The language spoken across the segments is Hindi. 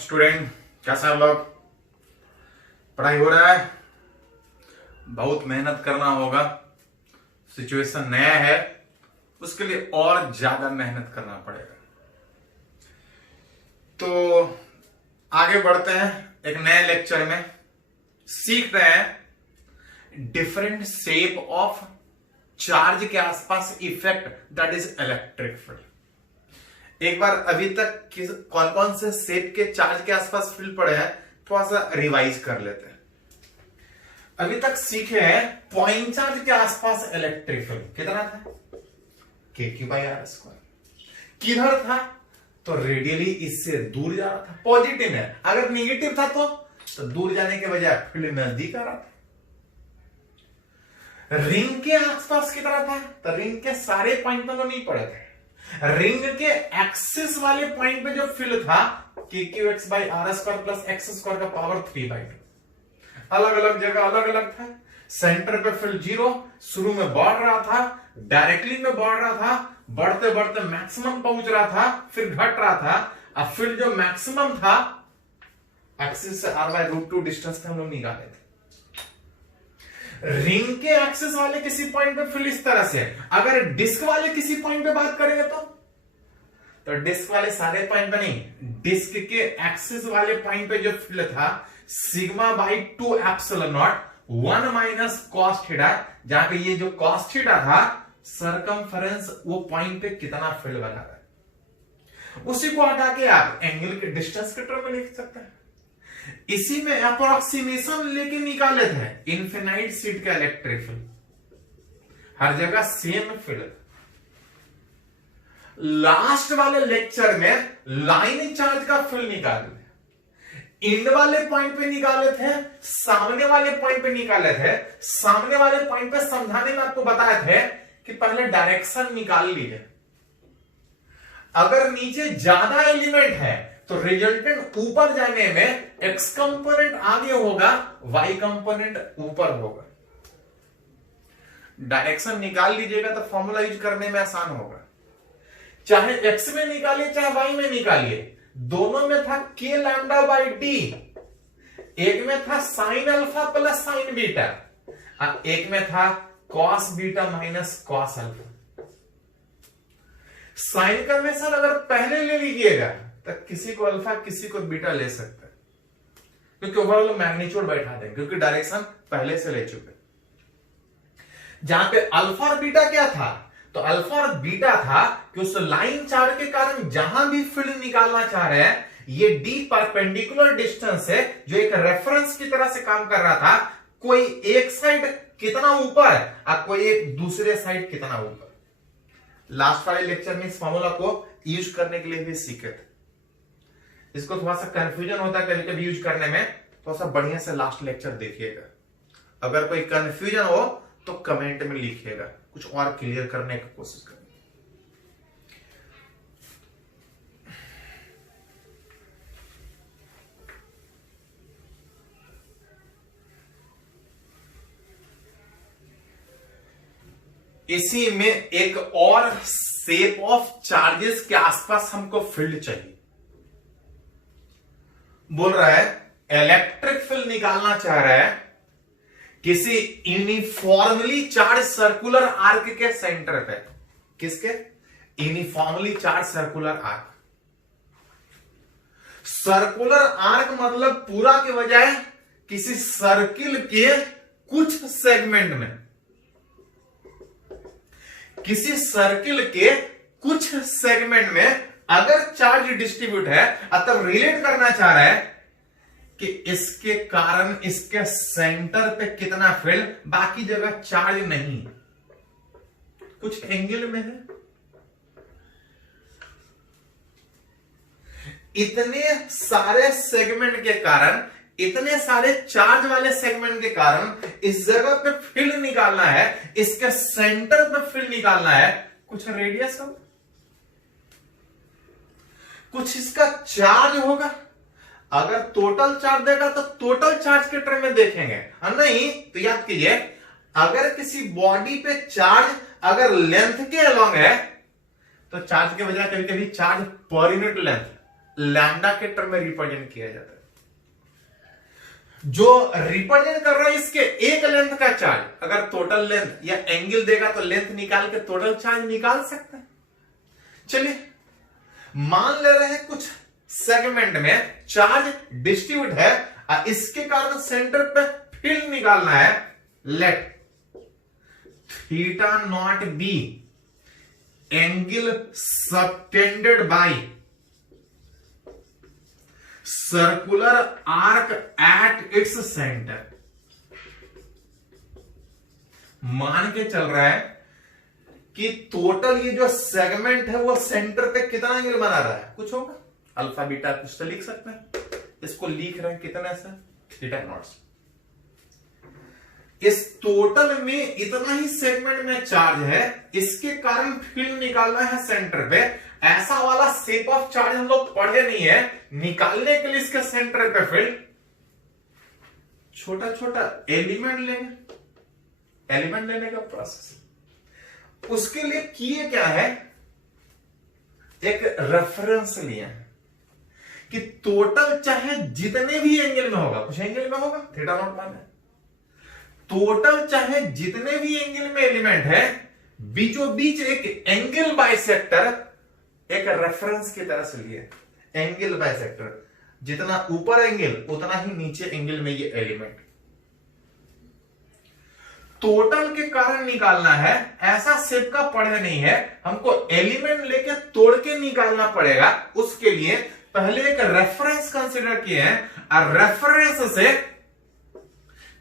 स्टूडेंट, कैसे हैं आप लोग? पढ़ाई हो रहा है? बहुत मेहनत करना होगा। सिचुएशन नया है, उसके लिए और ज्यादा मेहनत करना पड़ेगा। तो आगे बढ़ते हैं एक नए लेक्चर में। सीख रहे हैं डिफरेंट शेप ऑफ चार्ज के आसपास effect, that is electric field. एक बार अभी तक कौन कौन से शेप के चार्ज के आसपास फील्ड पड़े हैं थोड़ा सा रिवाइज कर लेते हैं। अभी तक सीखे हैं पॉइंट चार्ज के आसपास इलेक्ट्रिक फील्ड कितना था, KQ/r²। किधर था? तो रेडियली इससे दूर जा रहा था, पॉजिटिव है। अगर निगेटिव था तो दूर जाने के बजाय फील्ड नजदीक आ रहा था। रिंग के आसपास कितना था? तो रिंग के सारे पॉइंट में तो नहीं पड़े थे। रिंग के एक्सिस वाले पॉइंट पे जो फील्ड था KQx/r² प्लस x² का पावर 3/2। अलग अलग जगह अलग अलग था। सेंटर पे फील्ड 0, शुरू में बढ़ रहा था, डायरेक्टली में बढ़ रहा था, बढ़ते बढ़ते मैक्सिमम पहुंच रहा था, फिर घट रहा था। अब फील्ड जो मैक्सिमम था एक्सिस से r/√2 डिस्टेंस हम लोग निकाले थे। रिंग के एक्सिस वाले किसी पॉइंट पे फील्ड इस तरह से। अगर डिस्क वाले किसी पॉइंट पे बात करेंगे तो डिस्क वाले सारे पॉइंट पे नहीं, डिस्क के एक्सिस वाले पॉइंट पे जो फील्ड था σ/2 एप्सिलॉन नॉट 1 - cos थीटा, जहां पे ये जो cos थीटा था सरकमफेरेंस, वो पॉइंट पे कितना फील्ड बना रहा है, उसी को हटा के आप एंगल के डिस्टेंस के टर्म में लिख सकते हैं। इसी में अप्रोक्सीमेशन लेके निकाले थे इनफिनाइट सीट का इलेक्ट्रिक फील्ड। हर जगह सेम फील्ड। लास्ट वाले लेक्चर में लाइन चार्ज का फील्ड निकाले थे। इंड वाले पॉइंट पे निकाले थे, सामने वाले पॉइंट पे निकाले थे। सामने वाले पॉइंट पे समझाने में आपको बताए थे कि पहले डायरेक्शन निकाल लीजिए। अगर नीचे ज्यादा एलिमेंट है तो रिजल्टेंट ऊपर जाने में x कंपोनेंट आगे होगा, y कंपोनेंट ऊपर होगा। डायरेक्शन निकाल लीजिएगा तो फॉर्मूला यूज करने में आसान होगा। चाहे x में निकालिए चाहे y में निकालिए, दोनों में था k λ/d। एक में था sine alpha plus sine beta, एक में था cos beta minus cos alpha. Sine का मेथड अगर पहले ले लीजिएगा तो किसी को अल्फा किसी को बीटा ले सकते हैं, क्योंकि ओवरऑल मैग्नीट्यूड बैठा दें, क्योंकि डायरेक्शन पहले से ले चुके। जहां पे अल्फा और बीटा क्या था, तो अल्फा और बीटा था कि उस लाइन चार्ज के कारण जहां भी फील्ड निकालना चाह रहे हैं, ये d परपेंडिकुलर डिस्टेंस है जो एक रेफरेंस की तरह से काम कर रहा था। कोई एक साइड कितना ऊपर और कोई एक दूसरे साइड कितना ऊपर। लास्ट वाले लेक्चर में इस फॉर्मूला को यूज करने के लिए भी सीखे थे। इसको थोड़ा सा कंफ्यूजन होता है कभी कभी यूज करने में, थोड़ा सा बढ़िया से लास्ट लेक्चर देखिएगा। अगर कोई कंफ्यूजन हो तो कमेंट में लिखिएगा, कुछ और क्लियर करने की कोशिश करेंगे। इसी में एक और शेप ऑफ चार्जेस के आसपास हमको फील्ड चाहिए। बोल रहा है इलेक्ट्रिक फील्ड निकालना चाह रहा है किसी यूनिफॉर्मली चार्ज सर्कुलर आर्क के सेंटर पे। किसके? Uniformly charge circular arc. Circular arc मतलब पूरा के बजाय किसी सर्किल के कुछ सेगमेंट में, किसी सर्किल के कुछ सेगमेंट में अगर चार्ज डिस्ट्रीब्यूट है, तब रिलेट करना चाह रहा है कि इसके कारण इसके सेंटर पे कितना फील्ड, बाकी जगह चार्ज नहीं, कुछ एंगल में है। इतने सारे सेगमेंट के कारण, इतने सारे चार्ज वाले सेगमेंट के कारण इस जगह पे फील्ड निकालना है, इसके सेंटर पे फील्ड निकालना है। कुछ रेडियस होगा, कुछ इसका चार्ज होगा। अगर टोटल चार्ज देगा तो टोटल चार्ज के टर्म में देखेंगे, और नहीं तो याद कीजिए, अगर किसी बॉडी पे चार्ज अगर लेंथ के अलोंग है तो चार्ज के बजाय कभी कभी charge per unit length lambda के टर्म में रिप्रेजेंट किया जाता है। जो रिप्रेजेंट कर रहा है इसके एक लेंथ का चार्ज, अगर टोटल लेंथ या एंगल देगा तो लेंथ निकाल के टोटल चार्ज निकाल सकते हैं। चलिए मान ले रहे हैं कुछ सेगमेंट में चार्ज डिस्ट्रीब्यूट है और इसके कारण सेंटर पे फील्ड निकालना है। Let theta not be angle subtended by circular arc at its centre. मान के चल रहा है कि टोटल ये जो सेगमेंट है वो सेंटर पे कितना एंगल बना रहा है, कुछ होगा अल्फा बीटा कुछ तो लिख सकते हैं। इसको लिख रहे हैं कितने से, थीटा नॉट। इस टोटल में इतना ही सेगमेंट में चार्ज है, इसके कारण फील्ड निकालना है सेंटर पे। ऐसा वाला शेप ऑफ चार्ज हम लोग पढ़े नहीं है, निकालने के लिए इसके सेंटर पे फील्ड छोटा छोटा एलिमेंट लेंगे, एलिमेंट लेने का प्रोसेस। उसके लिए किए क्या है, एक रेफरेंस लिया है कि टोटल चाहे जितने भी एंगल में होगा, कुछ एंगल में होगा थीटा नॉट मान है, टोटल चाहे जितने भी एंगल में एलिमेंट है, बीचों बीच एक एंगल बाइसेक्टर एक रेफरेंस की तरह से लिए। एंगल बाइसेक्टर जितना ऊपर एंगल उतना ही नीचे एंगल में ये एलिमेंट। टोटल के कारण निकालना है, ऐसा शेप का पढ़े नहीं है, हमको एलिमेंट लेके तोड़ के निकालना पड़ेगा। उसके लिए पहले एक रेफरेंस कंसीडर किए हैं और रेफरेंस से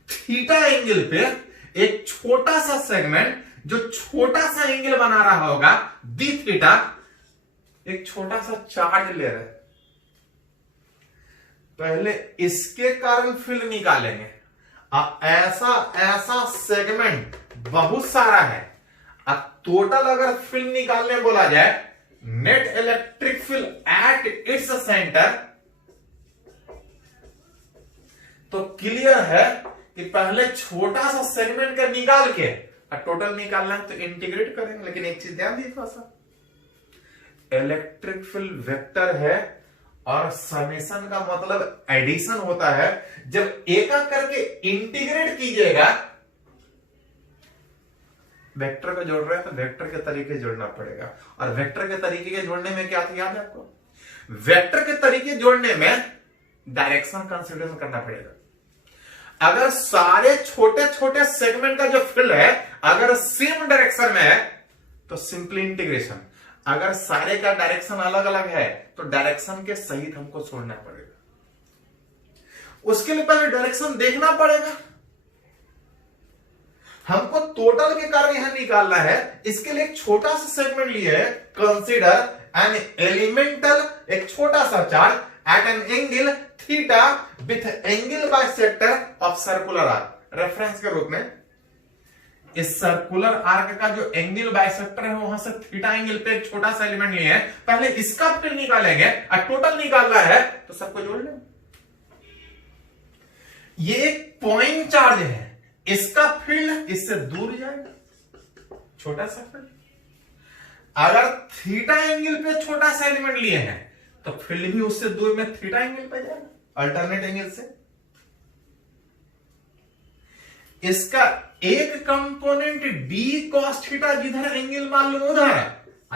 थीटा एंगल पे एक छोटा सा सेगमेंट जो छोटा सा एंगल बना रहा होगा डी थीटा, एक छोटा सा चार्ज ले रहे। पहले इसके कारण फील्ड निकालेंगे। अब ऐसा ऐसा सेगमेंट बहुत सारा है, अब टोटल अगर फील्ड निकालने बोला जाए, net electric field at its centre, तो क्लियर है कि पहले छोटा सा सेगमेंट का निकाल के और टोटल निकालना है तो इंटीग्रेट करेंगे। लेकिन एक चीज ध्यान दीजिए, थोड़ा सा इलेक्ट्रिक फील्ड वेक्टर है और समेशन का मतलब एडिशन होता है। जब एक एक करके इंटीग्रेट कीजिएगा, वेक्टर को जोड़ रहे हैं तो वेक्टर के तरीके जोड़ना पड़ेगा। और वेक्टर के तरीके के जोड़ने में क्या था याद है आपको, वेक्टर के तरीके जोड़ने में डायरेक्शन कंसीडर करना पड़ेगा। अगर सारे छोटे छोटे सेगमेंट का जो फील्ड है अगर सेम डायरेक्शन में है तो सिंपली इंटीग्रेशन। अगर सारे का डायरेक्शन अलग अलग है तो डायरेक्शन के सहित हमको छोड़ना पड़ेगा। उसके लिए पहले डायरेक्शन देखना पड़ेगा। हमको टोटल के कारण यहां निकालना है, इसके लिए एक छोटा सा सेगमेंट लिए है। कंसीडर एन एलिमेंटल, एक छोटा सा charge at an angle theta with angle bisector of circular arc. Reference के रूप में इस सर्कुलर आर्क का जो एंगल बाइसेक्टर है वहां से थीटा एंगल पे एक छोटा सा एलिमेंट लिए हैं। पहले इसका फील्ड निकालेंगे और टोटल निकालना है तो सबको जोड़ लें। ये एक पॉइंट चार्ज है, इसका फील्ड इससे दूर जाएगा, छोटा सा फील्ड। अगर थीटा एंगल पे छोटा सा एलिमेंट लिए हैं तो फील्ड भी उससे दूर में थीटा एंगल पे जाएगा, अल्टरनेट एंगल से। इसका एक कंपोनेंट डी कॉस थीटा जिधर एंगल मालूम उधर है,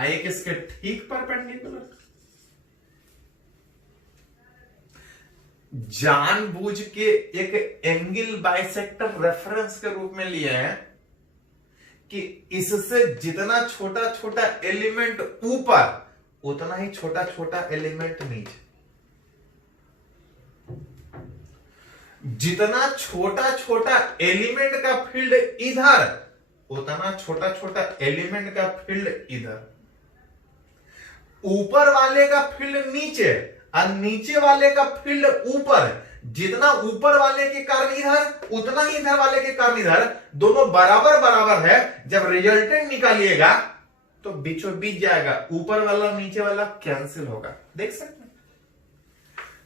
एक इसके ठीक परपेंडिकुलर। जानबूझ के एक एंगल बाइसेक्टर रेफरेंस के रूप में लिए हैं कि इससे जितना छोटा छोटा एलिमेंट ऊपर उतना ही छोटा छोटा एलिमेंट नीचे। जितना छोटा छोटा एलिमेंट का फील्ड इधर उतना छोटा छोटा एलिमेंट का फील्ड इधर। ऊपर वाले का फील्ड नीचे और नीचे वाले का फील्ड ऊपर। जितना ऊपर वाले के कारण इधर उतना ही इधर वाले के कारण इधर, दोनों बराबर बराबर है। जब रिजल्टेंट निकालिएगा तो बीचों बीच जाएगा, ऊपर वाला नीचे वाला कैंसिल होगा। देख सकते हैं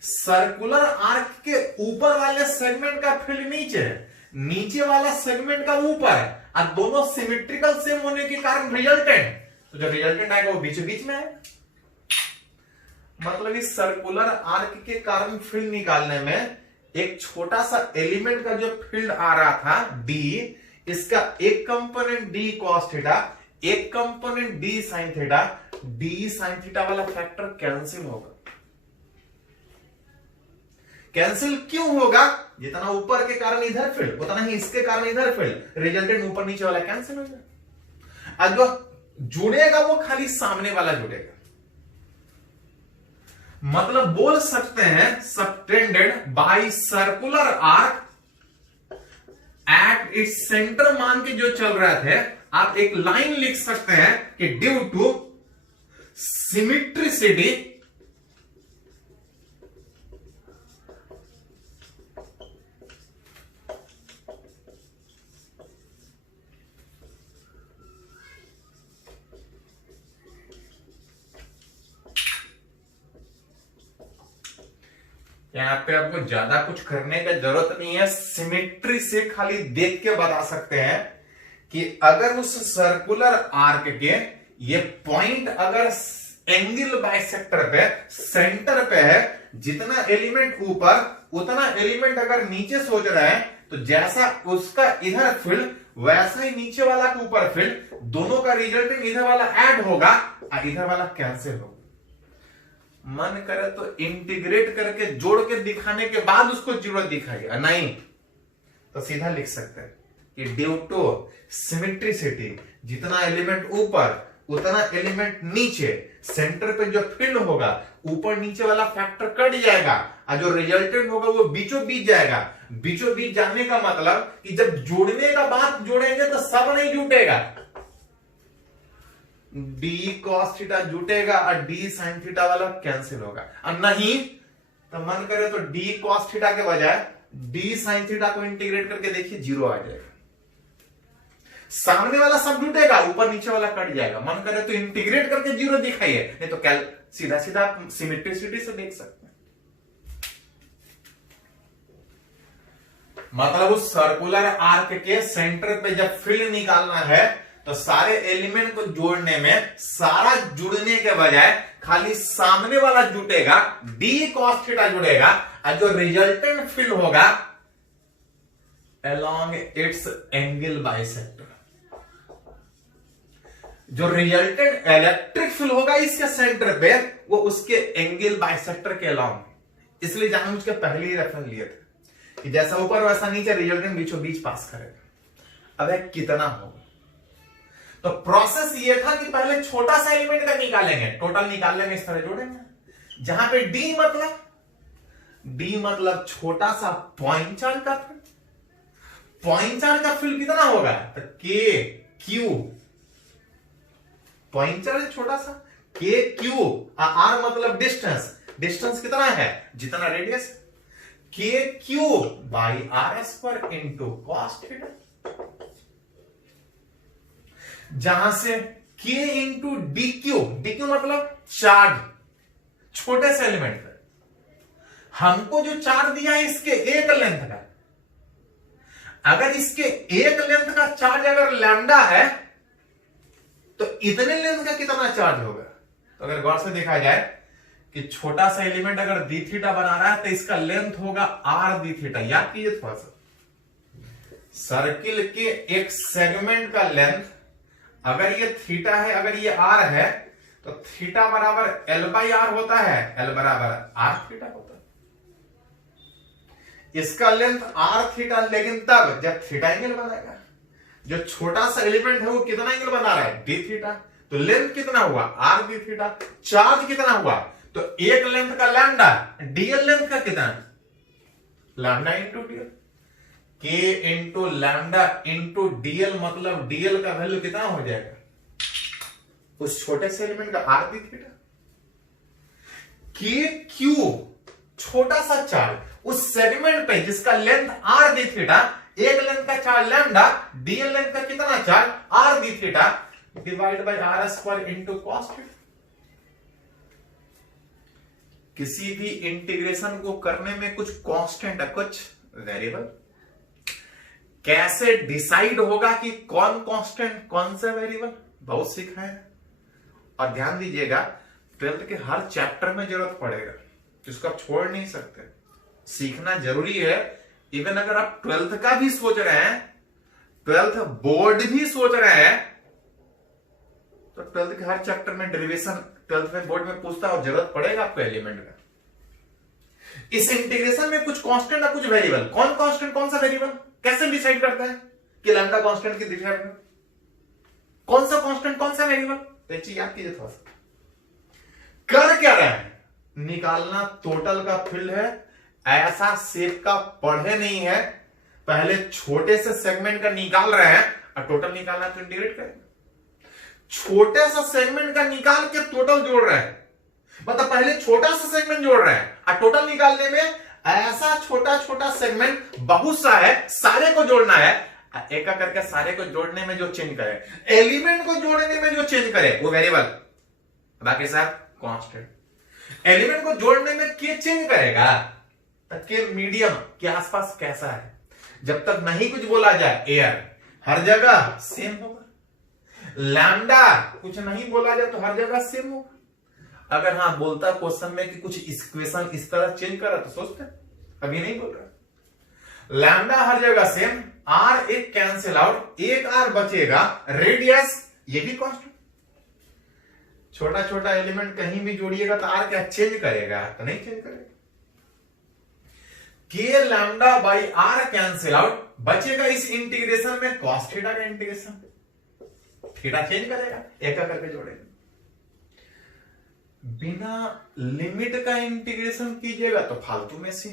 सर्कुलर आर्क के ऊपर वाले सेगमेंट का फील्ड नीचे है, नीचे वाला सेगमेंट का ऊपर है, और दोनों सिमेट्रिकल सेम होने के कारण रिजल्टेंट, तो जब रिजल्टेंट आएगा वो बीचों बीच में आएगा। मतलब इस सर्कुलर आर्क के कारण फील्ड निकालने में एक छोटा सा एलिमेंट का जो फील्ड आ रहा था डी, इसका एक कंपोनेंट डी कॉस थीटा, एक component D sine theta, D sine theta वाला फैक्टर कैंसिल होगा। कैंसिल क्यों होगा? जितना ऊपर के कारण इधर फील्ड उतना ही इसके कारण इधर फील्ड, रिजल्टेंट ऊपर नीचे वाला कैंसिल हो जाएगा। अब जो जुड़ेगा वो खाली सामने वाला जुड़ेगा। मतलब बोल सकते हैं subtended bye circular arc at its centre मान के जो चल रहे थे, आप एक लाइन लिख सकते हैं कि ड्यू टू सिमिट्रिसिटी यहाँ पे आपको ज्यादा कुछ करने का जरूरत नहीं है, सिमेट्री से खाली देख के बता सकते हैं कि अगर उस सर्कुलर आर्क के ये पॉइंट अगर एंगल बाइसेक्टर पे सेंटर पे है, जितना एलिमेंट ऊपर उतना एलिमेंट अगर नीचे सोच रहा है, तो जैसा उसका इधर फील्ड वैसा ही नीचे वाला के ऊपर फील्ड, दोनों का रिजल्टेंट इधर वाला ऐड होगा और इधर वाला कैंसिल होगा। मन करे तो इंटीग्रेट करके जोड़ के दिखाने के बाद उसको जीरो दिखाइए, नहीं तो सीधा लिख सकते हैं कि ड्यू टू सिमेट्रिसिटी, जितना एलिमेंट ऊपर उतना एलिमेंट नीचे, सेंटर पे जो फील्ड होगा ऊपर नीचे वाला फैक्टर कट जाएगा और जो रिजल्टेंट होगा वो बीचों बीच जाएगा। बीचों बीच जाने का मतलब कि जब जोड़ने का बात जोड़ेंगे तो सब नहीं जुटेगा, डी कॉस थीटा जुटेगा और डी साइन थीटा वाला कैंसिल होगा, और नहीं तो मन करे तो डी कॉस थीटा के बजाय डी साइन थीटा को इंटीग्रेट करके देखिए, जीरो आ जाएगा। सामने वाला सब जुटेगा, ऊपर नीचे वाला कट जाएगा। मन करे तो इंटीग्रेट करके जीरो दिखाइए, नहीं तो सीधा सीधा आप सिमेट्रिसिटी से देख सकते हैं। मतलब उस सर्कुलर आर्क के सेंटर पे जब फील्ड निकालना है तो सारे एलिमेंट को जोड़ने में सारा जुड़ने के बजाय खाली सामने वाला जुटेगा, डी कॉस थीटा जुड़ेगा, और जो रिजल्टेंट फील्ड होगा अलोंग इट्स एंगल बाइसेक्टर, जो रिजल्टेंट इलेक्ट्रिक फील्ड होगा इसके सेंटर पे, वो उसके एंगल बाइसेक्टर के अलोंग। इसलिए जानबूझ के पहले ही रेफरेंस लिए थे कि जैसा ऊपर वैसा नीचे, रिजल्टेंट बीचों बीच पास करेगा। अब कितना होगा, तो प्रोसेस ये था कि पहले छोटा सा एलिमेंट का निकालेंगे, टोटल निकाल लेंगे, इस तरह जोड़ेंगे, जहां पे डी मतलब छोटा सा पॉइंट चार्ज का फील्ड। पॉइंट चार्ज का फील्ड कितना होगा, तो के क्यू, पॉइंट चार्ज छोटा सा के क्यू, आर मतलब डिस्टेंस, डिस्टेंस कितना है जितना radius, K Q by R square into cos theta, जहां से k इंटू डी क्यू मतलब चार्ज, छोटे से एलिमेंट का हमको जो चार्ज दिया है इसके एक लेंथ का, अगर इसके एक लेंथ का चार्ज अगर लैम्डा है तो इतने लेंथ का कितना चार्ज होगा। तो अगर गौर से देखा जाए कि छोटा सा एलिमेंट अगर डी थीटा बना रहा है तो इसका लेंथ होगा आर डी थीटा। याद कीजिए थोड़ा सा, सर्किल के एक सेगमेंट का लेंथ अगर ये थीटा है, अगर ये आर है, तो थीटा बराबर एल बाई आर होता है, एल बराबर आर थीटा होता है। इसका लेंथ आर थीटा, लेकिन तब जब थीटा एंगल बनाएगा। जो छोटा सा एलिमेंट है वो कितना एंगल बना रहा है, डी थीटा, तो लेंथ कितना हुआ, आर डी थीटा। चार्ज कितना हुआ, तो एक लेंथ का लैम्डा, डीएल लेंथ का कितना, lambda into DL, K into lambda into DL, मतलब डीएल का वैल्यू कितना हो जाएगा उस छोटे से एलिमेंट का, R D theta. K Q छोटा सा चार्ज उस सेगमेंट पे जिसका लेंथ आर डी थीटा, एक लेंथ का चार्ज लैम्डा, डीएल लेंथ का कितना charge R D theta, divide by R square into cos theta. किसी भी इंटीग्रेशन को करने में कुछ कांस्टेंट है, कुछ वेरिएबल। कैसे डिसाइड होगा कि कौन कांस्टेंट कौन सा वेरिएबल, बहुत सीखा है। और ध्यान दीजिएगा, ट्वेल्थ के हर चैप्टर में जरूरत पड़ेगा, तो इसको आप छोड़ नहीं सकते, सीखना जरूरी है। इवन अगर आप ट्वेल्थ का भी सोच रहे हैं, ट्वेल्थ बोर्ड भी सोच रहे हैं, तो ट्वेल्थ के हर चैप्टर में डेरिवेशन ट्वेल्थ में बोर्ड में पूछता है और जरूरत पड़ेगा आपको एलिमेंट का। इस इंटीग्रेशन में कुछ कांस्टेंट और कुछ वेरिएबल, कौन कांस्टेंट कौन सा वेरिएबल कैसे डिसाइड करता है कि लैम्डा कांस्टेंट की दिशा में कौन सा कांस्टेंट कौन सा वेरिएबल, तो ये चीज याद कीजिए थोड़ा सा। कर क्या रहे हैं, निकालना टोटल का फील्ड है, ऐसा शेप का पढ़े नहीं है, पहले छोटे से सेगमेंट का निकाल रहे हैं और टोटल निकालना तो इंटीग्रेट करेंगे। छोटे सा सेगमेंट का निकाल के टोटल जोड़ रहे हैं, मतलब पहले छोटा सा सेगमेंट जोड़ रहे हैं और टोटल निकालने में ऐसा छोटा छोटा सेगमेंट बहुत सा है, सारे को जोड़ना है, एक करके सारे को जोड़ने में जो चेंज करे, एलिमेंट को जोड़ने में जो चेंज करे वो वेरिएबल, बाकी सब कांस्टेंट। एलिमेंट को जोड़ने में क्या चेंज करेगा, के मीडियम के आसपास कैसा है, जब तक नहीं कुछ बोला जाए एयर हर जगह सेम होगा, लैम्डा कुछ नहीं बोला जाए तो हर जगह सेम होगा। अगर हाँ बोलता क्वेश्चन में कि कुछ इक्वेशन इस तरह चेंज करा तो सोचते, अभी नहीं बोल रहा। लैम्डा हर जगह सेम, आर एक कैंसिल आउट, एक आर बचेगा, रेडियस ये भी कांस्टेंट। छोटा छोटा एलिमेंट कहीं भी जोड़िएगा तो आर क्या चेंज करेगा, तो नहीं चेंज करेगा। K lambda by R cancel out, बचेगा इस इंटीग्रेशन में कॉस थीटा का इंटीग्रेशन, थीटा चेंज करेगा, एक करके जोड़ेगा। बिना लिमिट का इंटीग्रेशन कीजिएगा तो फालतू में से,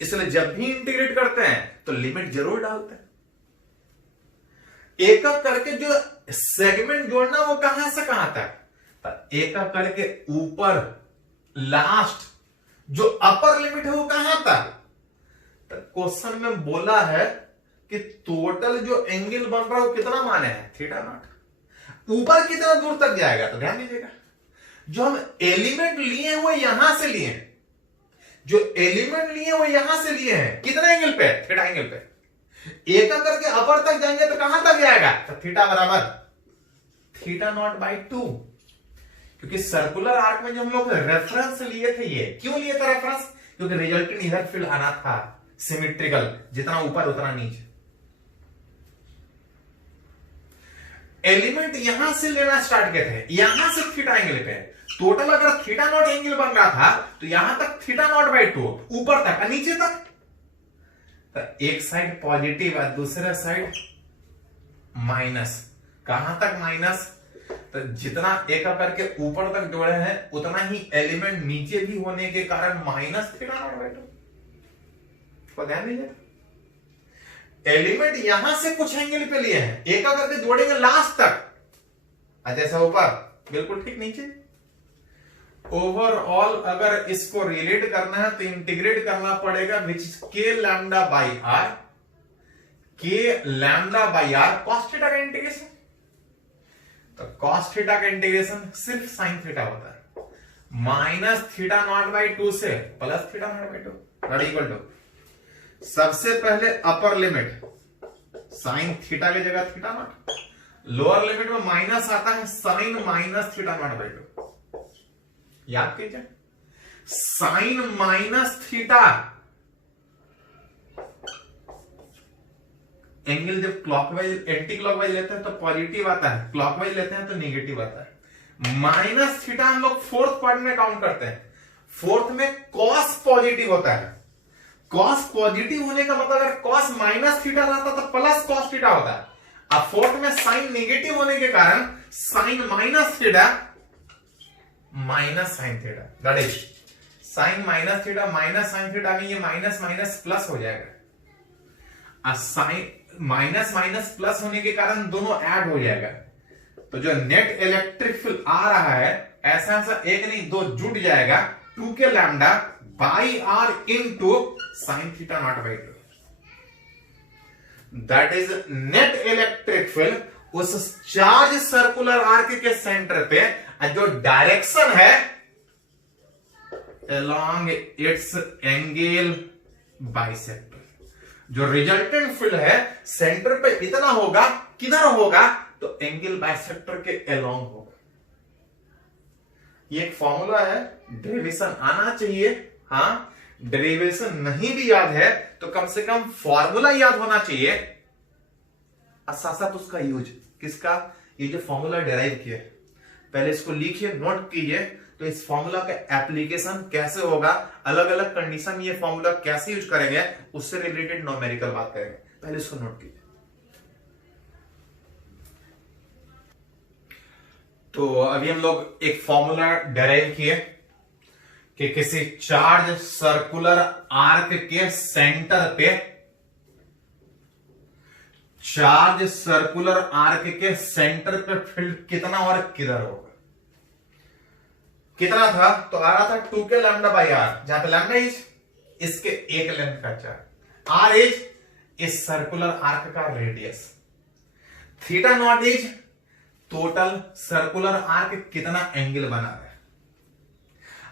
इसलिए जब भी इंटीग्रेट करते हैं तो लिमिट जरूर डालते हैं। एक करके जो सेगमेंट जोड़ना वो कहां से कहां तक, एक करके ऊपर लास्ट जो अपर लिमिट है वो कहां तक, तो क्वेश्चन में बोला है कि टोटल जो एंगल बन रहा है वो कितना माने है, थीटा नॉट। ऊपर कितना दूर तक जाएगा, तो ध्यान दीजिएगा जो हम एलिमेंट लिए हुए यहां से लिए, जो एलिमेंट लिए हुए यहां से लिए हैं कितना एंगल पे, थीटा एंगल पे। एक करके अपर तक जाएंगे तो कहां तक जाएगा, तो थीटा बराबर थीटा नॉट बाई 2, क्योंकि सर्कुलर आर्क में जो हम लोग रेफरेंस लिए थे, ये क्यों लिए थे रेफरेंस, क्योंकि रिजल्टेंट इधर फील्ड आना था सिमेट्रिकल, जितना ऊपर उतना नीचे। एलिमेंट यहां से लेना स्टार्ट किए थे, यहां से थीटा एंगल पे, टोटल अगर थीटा नॉट एंगल बन रहा था तो यहां तक थीटा नॉट बाई 2, ऊपर तक और नीचे तक, तो एक साइड पॉजिटिव और दूसरा साइड माइनस। कहां तक माइनस, तो जितना एक करके ऊपर तक जोड़े हैं उतना ही एलिमेंट नीचे भी होने के कारण माइनस थीटा नॉट बाई 2। ध्यान दीजिए, एलिमेंट यहां से कुछ एंगल पे लिए हैं, एक करके जोड़ेंगे लास्ट तक, जैसा ऊपर बिल्कुल ठीक नीचे। ओवरऑल अगर इसको रिलेट करना है तो इंटीग्रेट करना पड़ेगा which is K lambda by R, K lambda by R cos theta का इंटीग्रेशन। तो कॉस थीटा का इंटीग्रेशन सिर्फ साइन थीटा होता है, माइनस थीटा नॉट बाई 2 से plus theta naught by 2 not equal to, सबसे पहले अपर लिमिट साइन थीटा की जगह थीटा नॉट, लोअर लिमिट में माइनस आता है sine minus theta naught by 2। याद कीजिए, साइन माइनस थीटा एंगल जब क्लॉकवाइज एंटी क्लॉकवाइज लेते हैं तो पॉजिटिव आता है, क्लॉकवाइज लेते हैं तो नेगेटिव आता है। माइनस थीटा हम लोग फोर्थ पार्ट में काउंट करते हैं, फोर्थ में कॉस पॉजिटिव होता है। कॉस पॉजिटिव होने का मतलब अगर कॉस माइनस थीटा रहता तो प्लस कॉस थीटा होता है, अब फोर्थ में साइन नेगेटिव होने के कारण sine minus theta minus sine theta, that is sine minus theta minus sine theta में ये माइनस माइनस प्लस हो जाएगा, साइन माइनस माइनस प्लस होने के कारण दोनों ऐड हो जाएगा, तो जो नेट इलेक्ट्रिक फील्ड आ रहा है ऐसा ऐसा एक नहीं दो जुड़ जाएगा, 2 K lambda by R into sine theta naught by 2, that is net electric field उस चार्ज सर्कुलर आर्क के सेंटर पे, जो डायरेक्शन है along its angle bisector, जो रिजल्टेंट फील्ड है सेंटर पे इतना होगा, किधर होगा तो एंगल बाइसेक्टर के अलोंग होगा। ये एक फॉर्मूला है, डेरिवेशन आना चाहिए। हाँ, डेरिवेशन नहीं भी याद है तो कम से कम फॉर्मूला याद होना चाहिए, और साथ साथ उसका यूज। किसका? ये जो फॉर्मूला डेराइव किया, पहले इसको लिखिए, नोट कीजिए, तो इस फॉर्मूला का एप्लीकेशन कैसे होगा, अलग अलग कंडीशन में ये फॉर्मूला कैसे यूज करेंगे, उससे रिलेटेड न्यूमेरिकल बात करेंगे। पहले इसको नोट कीजिए। तो अभी हम लोग एक फॉर्मूला डेराइव किए कि किसी चार्ज सर्कुलर आर्क के सेंटर पे, चार्ज सर्कुलर आर्क के सेंटर पे फील्ड कितना और किधर होगा। कितना था? तो आ रहा था 2k लैम्डा बाई आर, जहां पे लैम्डा इज इसके एक लेंथ का चार्ज, आर इज इस सर्कुलर आर्क का radius, theta naught is total circular arc कितना एंगल बना रहा है।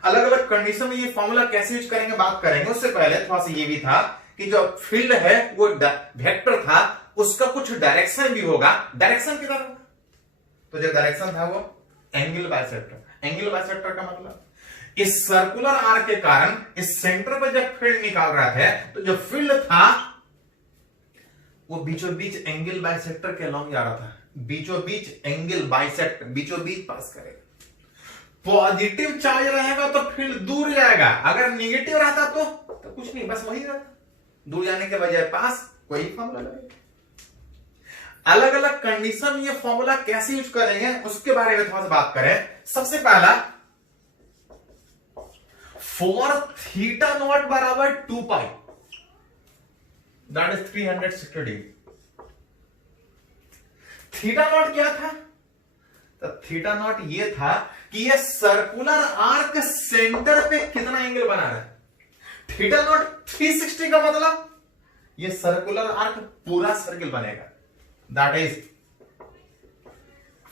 अलग अलग कंडीशन में ये फॉर्मूला कैसे यूज करेंगे बात करेंगे। उससे पहले थोड़ा सा ये भी था कि जो फील्ड है वो वेक्टर था, उसका कुछ डायरेक्शन भी होगा। डायरेक्शन किधर होगा? तो जो डायरेक्शन था वो एंगल बाइसेक्टर। एंगल बाइसेक्टर का मतलब इस सर्कुलर आर्क के कारण इस सेंटर पर जब फील्ड निकाल रहा था तो जो फील्ड था वो बीचों बीच एंगल बाइसेक्टर के अलॉन्ग जा रहा था। बीचों बीच एंगल बाइसेक्टर, बीचों बीच पास करेगा। पॉजिटिव चार्ज रहेगा तो फील्ड दूर जाएगा, अगर निगेटिव रहता तो कुछ नहीं, बस वही रहता, दूर जाने के बजाय पास। कोई फॉर्मूला लगेगा। अलग अलग कंडीशन में ये फॉर्मूला कैसे यूज करेंगे उसके बारे में थोड़ा सा बात करें। सबसे पहला, फॉर थीटा नॉट बराबर 2 pi, that is 360 degree. Theta naught क्या था? तो थीटा नॉट ये था कि ये सर्कुलर आर्क सेंटर पे कितना एंगल बना रहा है। थीटा नॉट 360 का मतलब ये सर्कुलर आर्क पूरा सर्कल बनेगा, that is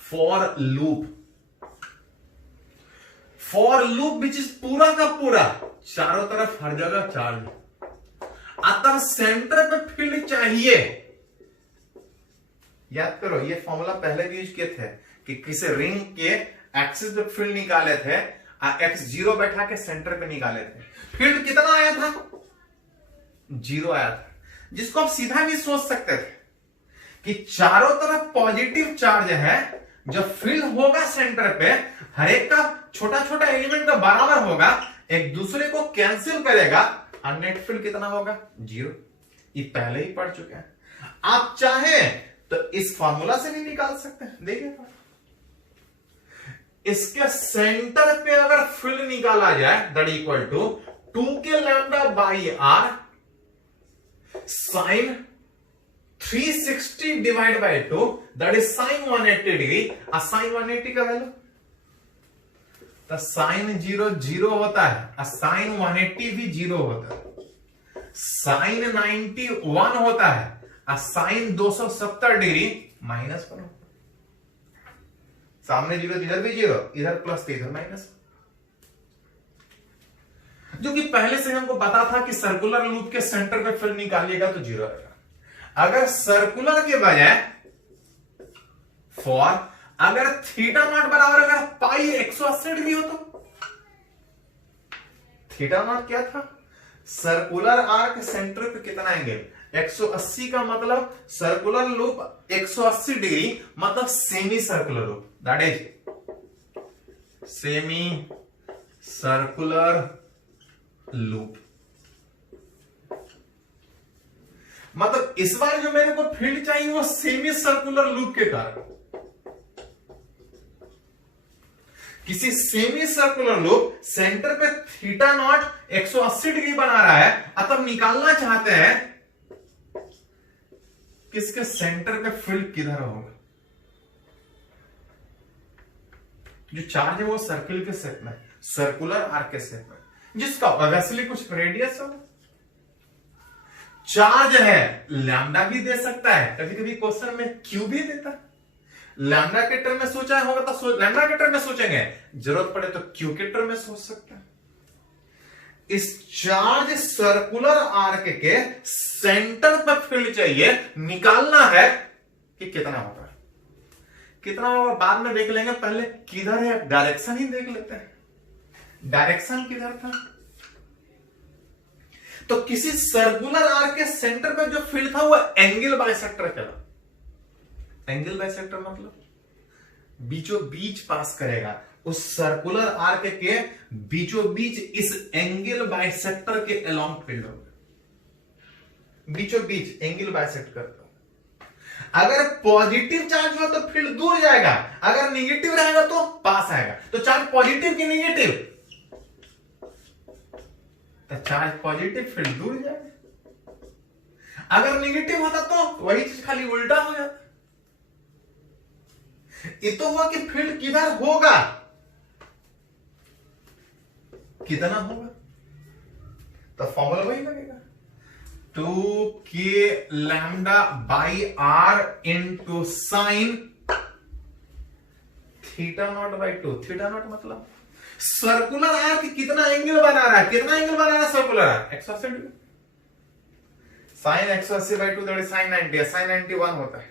for loop. For loop which is पूरा का पूरा, चारों तरफ हर जगह चार्ज, अतः सेंटर पे फील्ड चाहिए। याद करो, ये फॉर्मूला पहले भी यूज किए थे कि किसी रिंग के एक्सिस पे फील्ड निकाले थे, x0 बैठा के सेंटर पे निकाले थे। फील्ड कितना आया था? 0 आया था, जिसको आप सीधा भी सोच सकते थे कि चारों तरफ पॉजिटिव चार्ज है, जब फील्ड होगा सेंटर पे हर एक का छोटा छोटा एलिमेंट का बराबर होगा, एक दूसरे को कैंसिल करेगा, और नेट फील्ड कितना होगा? 0। ये पहले ही पढ़ चुके हैं। आप चाहें तो इस फॉर्मूला से भी निकाल सकते हैं। देखिए, इसके सेंटर पे अगर फील्ड निकाला जाए that equal to 2k lambda by R sine 360 divide by 2, that is sine 180 degree. और साइन 180 का वैल्यू, तो साइन 0 0 होता है, और साइन 180 भी 0 होता है। साइन 91 होता है, और साइन 270 डिग्री -1। सामने 0, इधर भी 0, इधर प्लस इधर माइनस। जो कि पहले से हमको पता था कि सर्कुलर लूप के सेंटर पे फील्ड निकालिएगा तो 0 आएगा। अगर सर्कुलर के बजाय फॉर, अगर थीटा नॉट बराबर अगर पाई 180 डिग्री हो तो थीटा नॉट क्या था? सर्कुलर आर्क सेंटर पे कितना एंगल? 180 का मतलब सर्कुलर लूप 180 डिग्री, मतलब semi circular loop, that is semi circular loop. मतलब इस बार जो मेरे को फील्ड चाहिए वो सेमी सर्कुलर लूप के कारण, किसी सेमी सर्कुलर लूप सेंटर पे थीटा नॉट 180 डिग्री बना रहा है, अतः निकालना चाहते हैं किसके सेंटर पे फील्ड किधर होगा। जो चार्ज है वो सर्किल के शेप में, सर्कुलर आर्क के शेप में, जिसका ऑब्वियसली कुछ रेडियस होगा। चार्ज है, लैम्डा भी दे सकता है, कभी कभी क्वेश्चन में क्यू भी देता है। लैम्डा के टर्म में सोचा होगा तो लैम्डा के टर्म में सोचेंगे, जरूरत पड़े तो क्यू के टर्म में सोच सकते हैं। इस चार्ज सर्कुलर आर्क के सेंटर पर फील्ड चाहिए, निकालना है कि कितना होगा। कितना होगा बाद में देख लेंगे, पहले किधर है डायरेक्शन ही देख लेते हैं। डायरेक्शन किधर था? तो किसी सर्कुलर आर्क के सेंटर पे जो फील्ड था वो एंगल बाइसेक्टर कहलाता। एंगल बाइसेक्टर मतलब बीचों बीच पास करेगा, उस सर्कुलर आर्क के बीचों बीच इस एंगल बाइसेक्टर के अलोंग फील्ड होगा। बीचों बीच एंगल बाइसेक्ट करता हूं। अगर पॉजिटिव चार्ज हो तो फील्ड दूर जाएगा, अगर निगेटिव रहेगा तो पास आएगा। तो चार्ज पॉजिटिव की निगेटिव? तो चार्ज पॉजिटिव, फील्ड दूर जाएगा। अगर निगेटिव होता तो वही चीज खाली उल्टा हो जाता। ये तो हुआ कि फील्ड किधर होगा, कितना होगा, तो फॉर्मूला वही लगेगा 2k lambda by R into sine theta naught by 2। Theta naught मतलब सर्कुलर आर्क कितना एंगल बना रहा है, कितना एंगल बना रहा है circular arc 180 degree. Sine 180 by 2 that is sine 90, sine 91 होता है।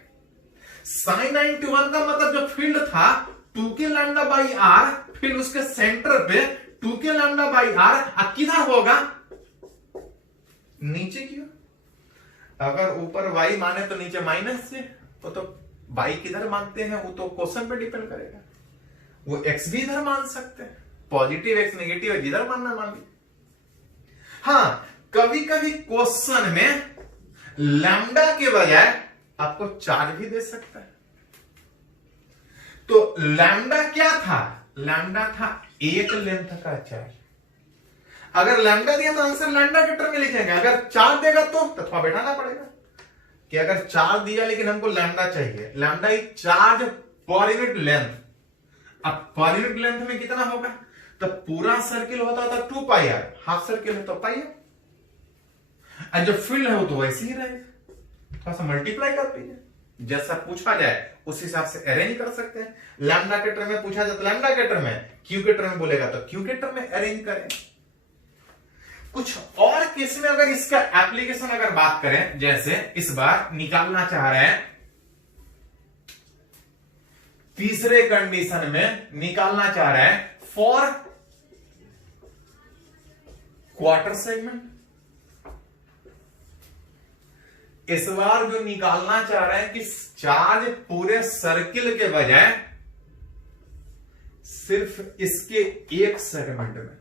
साइन 91 का मतलब जो फील्ड था 2k लैम्डा बाई आर, फिर उसके सेंटर पे 2k लैम्डा बाई आर किधर होगा, नीचे की ओर। अगर ऊपर y माने तो नीचे माइनस से, वो तो y किधर मानते हैं वो तो क्वेश्चन पे डिपेंड करेगा। वो x भी इधर मान सकते हैं, पॉजिटिव x नेगेटिव जिधर मानना मान लीजिए। हाँ, कभी कभी क्वेश्चन में लैम्डा के बजाय आपको चार्ज भी दे सकता है। तो लैम्डा क्या था? लैम्डा था एक लेंथ का चार्ज। अगर लैम्डा दिया तो आंसर लैम्डा के टर्म में लिखेंगे, अगर चार्ज देगा तो थोड़ा बैठाना पड़ेगा कि अगर चार्ज दिया लेकिन हमको लैम्डा चाहिए। Lambda is charge per unit length. अब पर यूनिट लेंथ में कितना होगा, तो पूरा सर्किल होता था 2 पाई आर, हाफ सर्किल है तो पाई आर, जो फील्ड है वो तो वैसे ही रहेगा, थोड़ा सा मल्टीप्लाई कर दीजिए, जैसा पूछा जाए उस हिसाब से अरेंज कर सकते हैं। लैम्डा के टर्म में पूछा जाए तो लैम्डा के टर्म में, क्यू के टर्म में बोलेगा तो क्यू के टर्म में अरेंज करें। कुछ और केस में अगर इसका एप्लीकेशन अगर बात करें, जैसे इस बार निकालना चाह रहे हैं, तीसरे कंडीशन में निकालना चाह रहे हैं फॉर क्वार्टर सेगमेंट। इस बार जो निकालना चाह रहे हैं कि चार्ज पूरे सर्किल के बजाय सिर्फ इसके एक सेगमेंट में,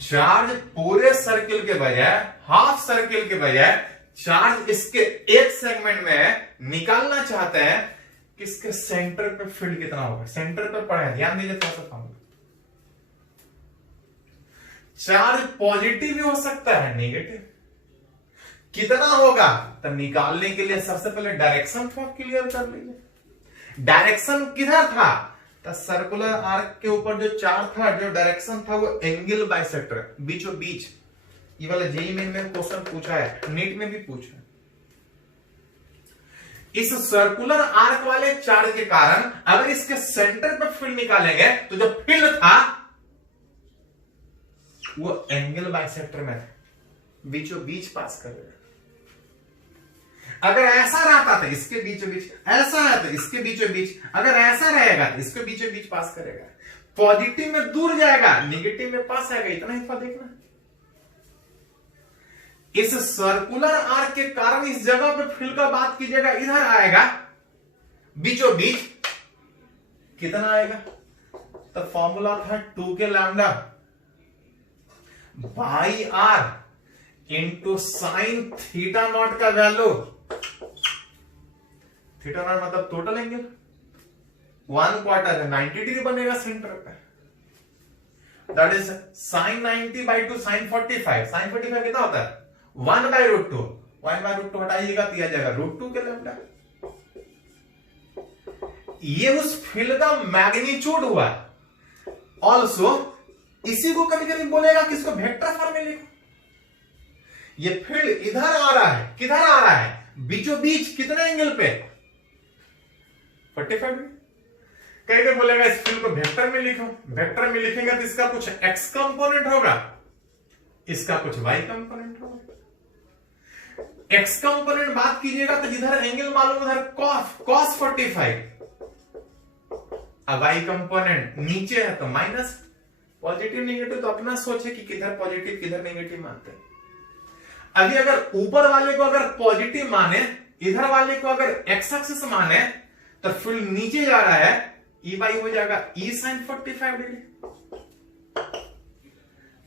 चार्ज पूरे सर्किल के बजाय, हाफ सर्किल के बजाय चार्ज इसके एक सेगमेंट में निकालना चाहते हैं कि इसके सेंटर पे फील्ड कितना होगा। सेंटर पे पढ़े, ध्यान दीजिए थोड़ा सा फॉर्मूला। चार्ज पॉजिटिव भी हो सकता है, नेगेटिव। कितना होगा तब निकालने के लिए सबसे पहले डायरेक्शन थोड़ा क्लियर कर लीजिए। डायरेक्शन किधर था, तो सर्कुलर आर्क के ऊपर जो चार्ज था, जो डायरेक्शन था वो एंगल बाइसेक्टर, बीचों बीच। ये वाला जेईई मेन में क्वेश्चन पूछा है, नीट में भी पूछा है। इस सर्कुलर आर्क वाले चार्ज के कारण अगर इसके सेंटर पे फील्ड निकालेंगे तो जो फील्ड था वो एंगल बाइसेक्टर में था, बीचों बीच पास करेगा। अगर ऐसा रहता था इसके बीचों बीच, ऐसा है तो इसके बीचों बीच, अगर ऐसा रहेगा तो इसके बीचों बीच पास करेगा। पॉजिटिव में दूर जाएगा, नेगेटिव में पास आएगा, इतना ही देखना। इस सर्कुलर आर्क के कारण इस जगह पे फील्ड का बात कीजिएगा, इधर आएगा बीचों बीच, कितना आएगा, तो फॉर्मूला था 2k lambda by R into sine theta naught का वैल्यू। थीटा नॉट मतलब टोटल एंगल, 1 क्वार्टर है, 90 डिग्री बनेगा सेंटर पे, that is sine 90 by 2 sine 45। Sine 45 कितना होता है, 1 बाई रूट 2। 1 बाई रूट 2 हटाइएगा तो आ जाएगा रूट 2 के लैम्डा। ये उस फील्ड का मैग्नीट्यूड हुआ। ऑल्सो इसी को कभी कभी बोलेगा कि इसको वेक्टर फॉर्म में लिखो। ये फील्ड इधर आ रहा है, किधर आ रहा है, बीचों बीच कितने एंगल पे, 45 डिग्री। कहीं कहीं बोलेगा इस फील्ड को वेक्टर में लिखो। वेक्टर में लिखेंगे तो इसका कुछ x कंपोनेंट होगा, इसका कुछ y कंपोनेंट होगा। x कंपोनेंट बात कीजिएगा तो जिधर एंगल मालूम उधर cos 45, अब y कंपोनेंट नीचे है तो माइनस। पॉजिटिव नेगेटिव तो अपना सोच है कि किधर पॉजिटिव किधर नेगेटिव मानते हैं। अभी अगर ऊपर वाले को अगर पॉजिटिव माने, इधर वाले को अगर एक्स एक्सिस माने, तो फील्ड नीचे जा रहा है, ई बाई हो जाएगा ई साइन 45 डिग्री।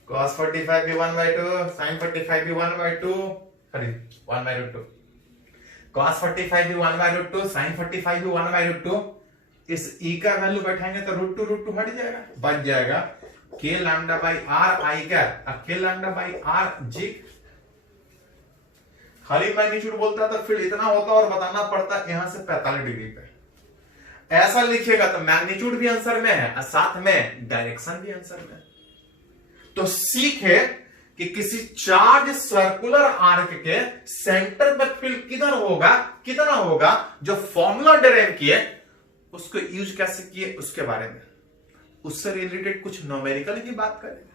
cos 45 भी 1/2, sin 45 भी 1/2, सॉरी 1/2, cos 45 भी 1/2, sin 45 भी 1/2। इस e का वैल्यू बैठाएंगे तो √2 हट जाएगा, बच जाएगा k lambda by r I cap, k lambda by r जी। खाली मैग्नीट्यूड बोलता तो फिर इतना होता और बताना पड़ता यहां से 45 डिग्री पे। ऐसा लिखेगा तो मैग्नीट्यूड भी आंसर में है और साथ में डायरेक्शन भी आंसर में है। तो सीख है कि किसी चार्ज सर्कुलर आर्क के सेंटर पर फील्ड किधर होगा, कितना होगा, जो फॉर्मूला डेराइव किए उसको यूज कैसे किए उसके बारे में, उससे रिलेटेड कुछ न्यूमेरिकल की बात करेंगे।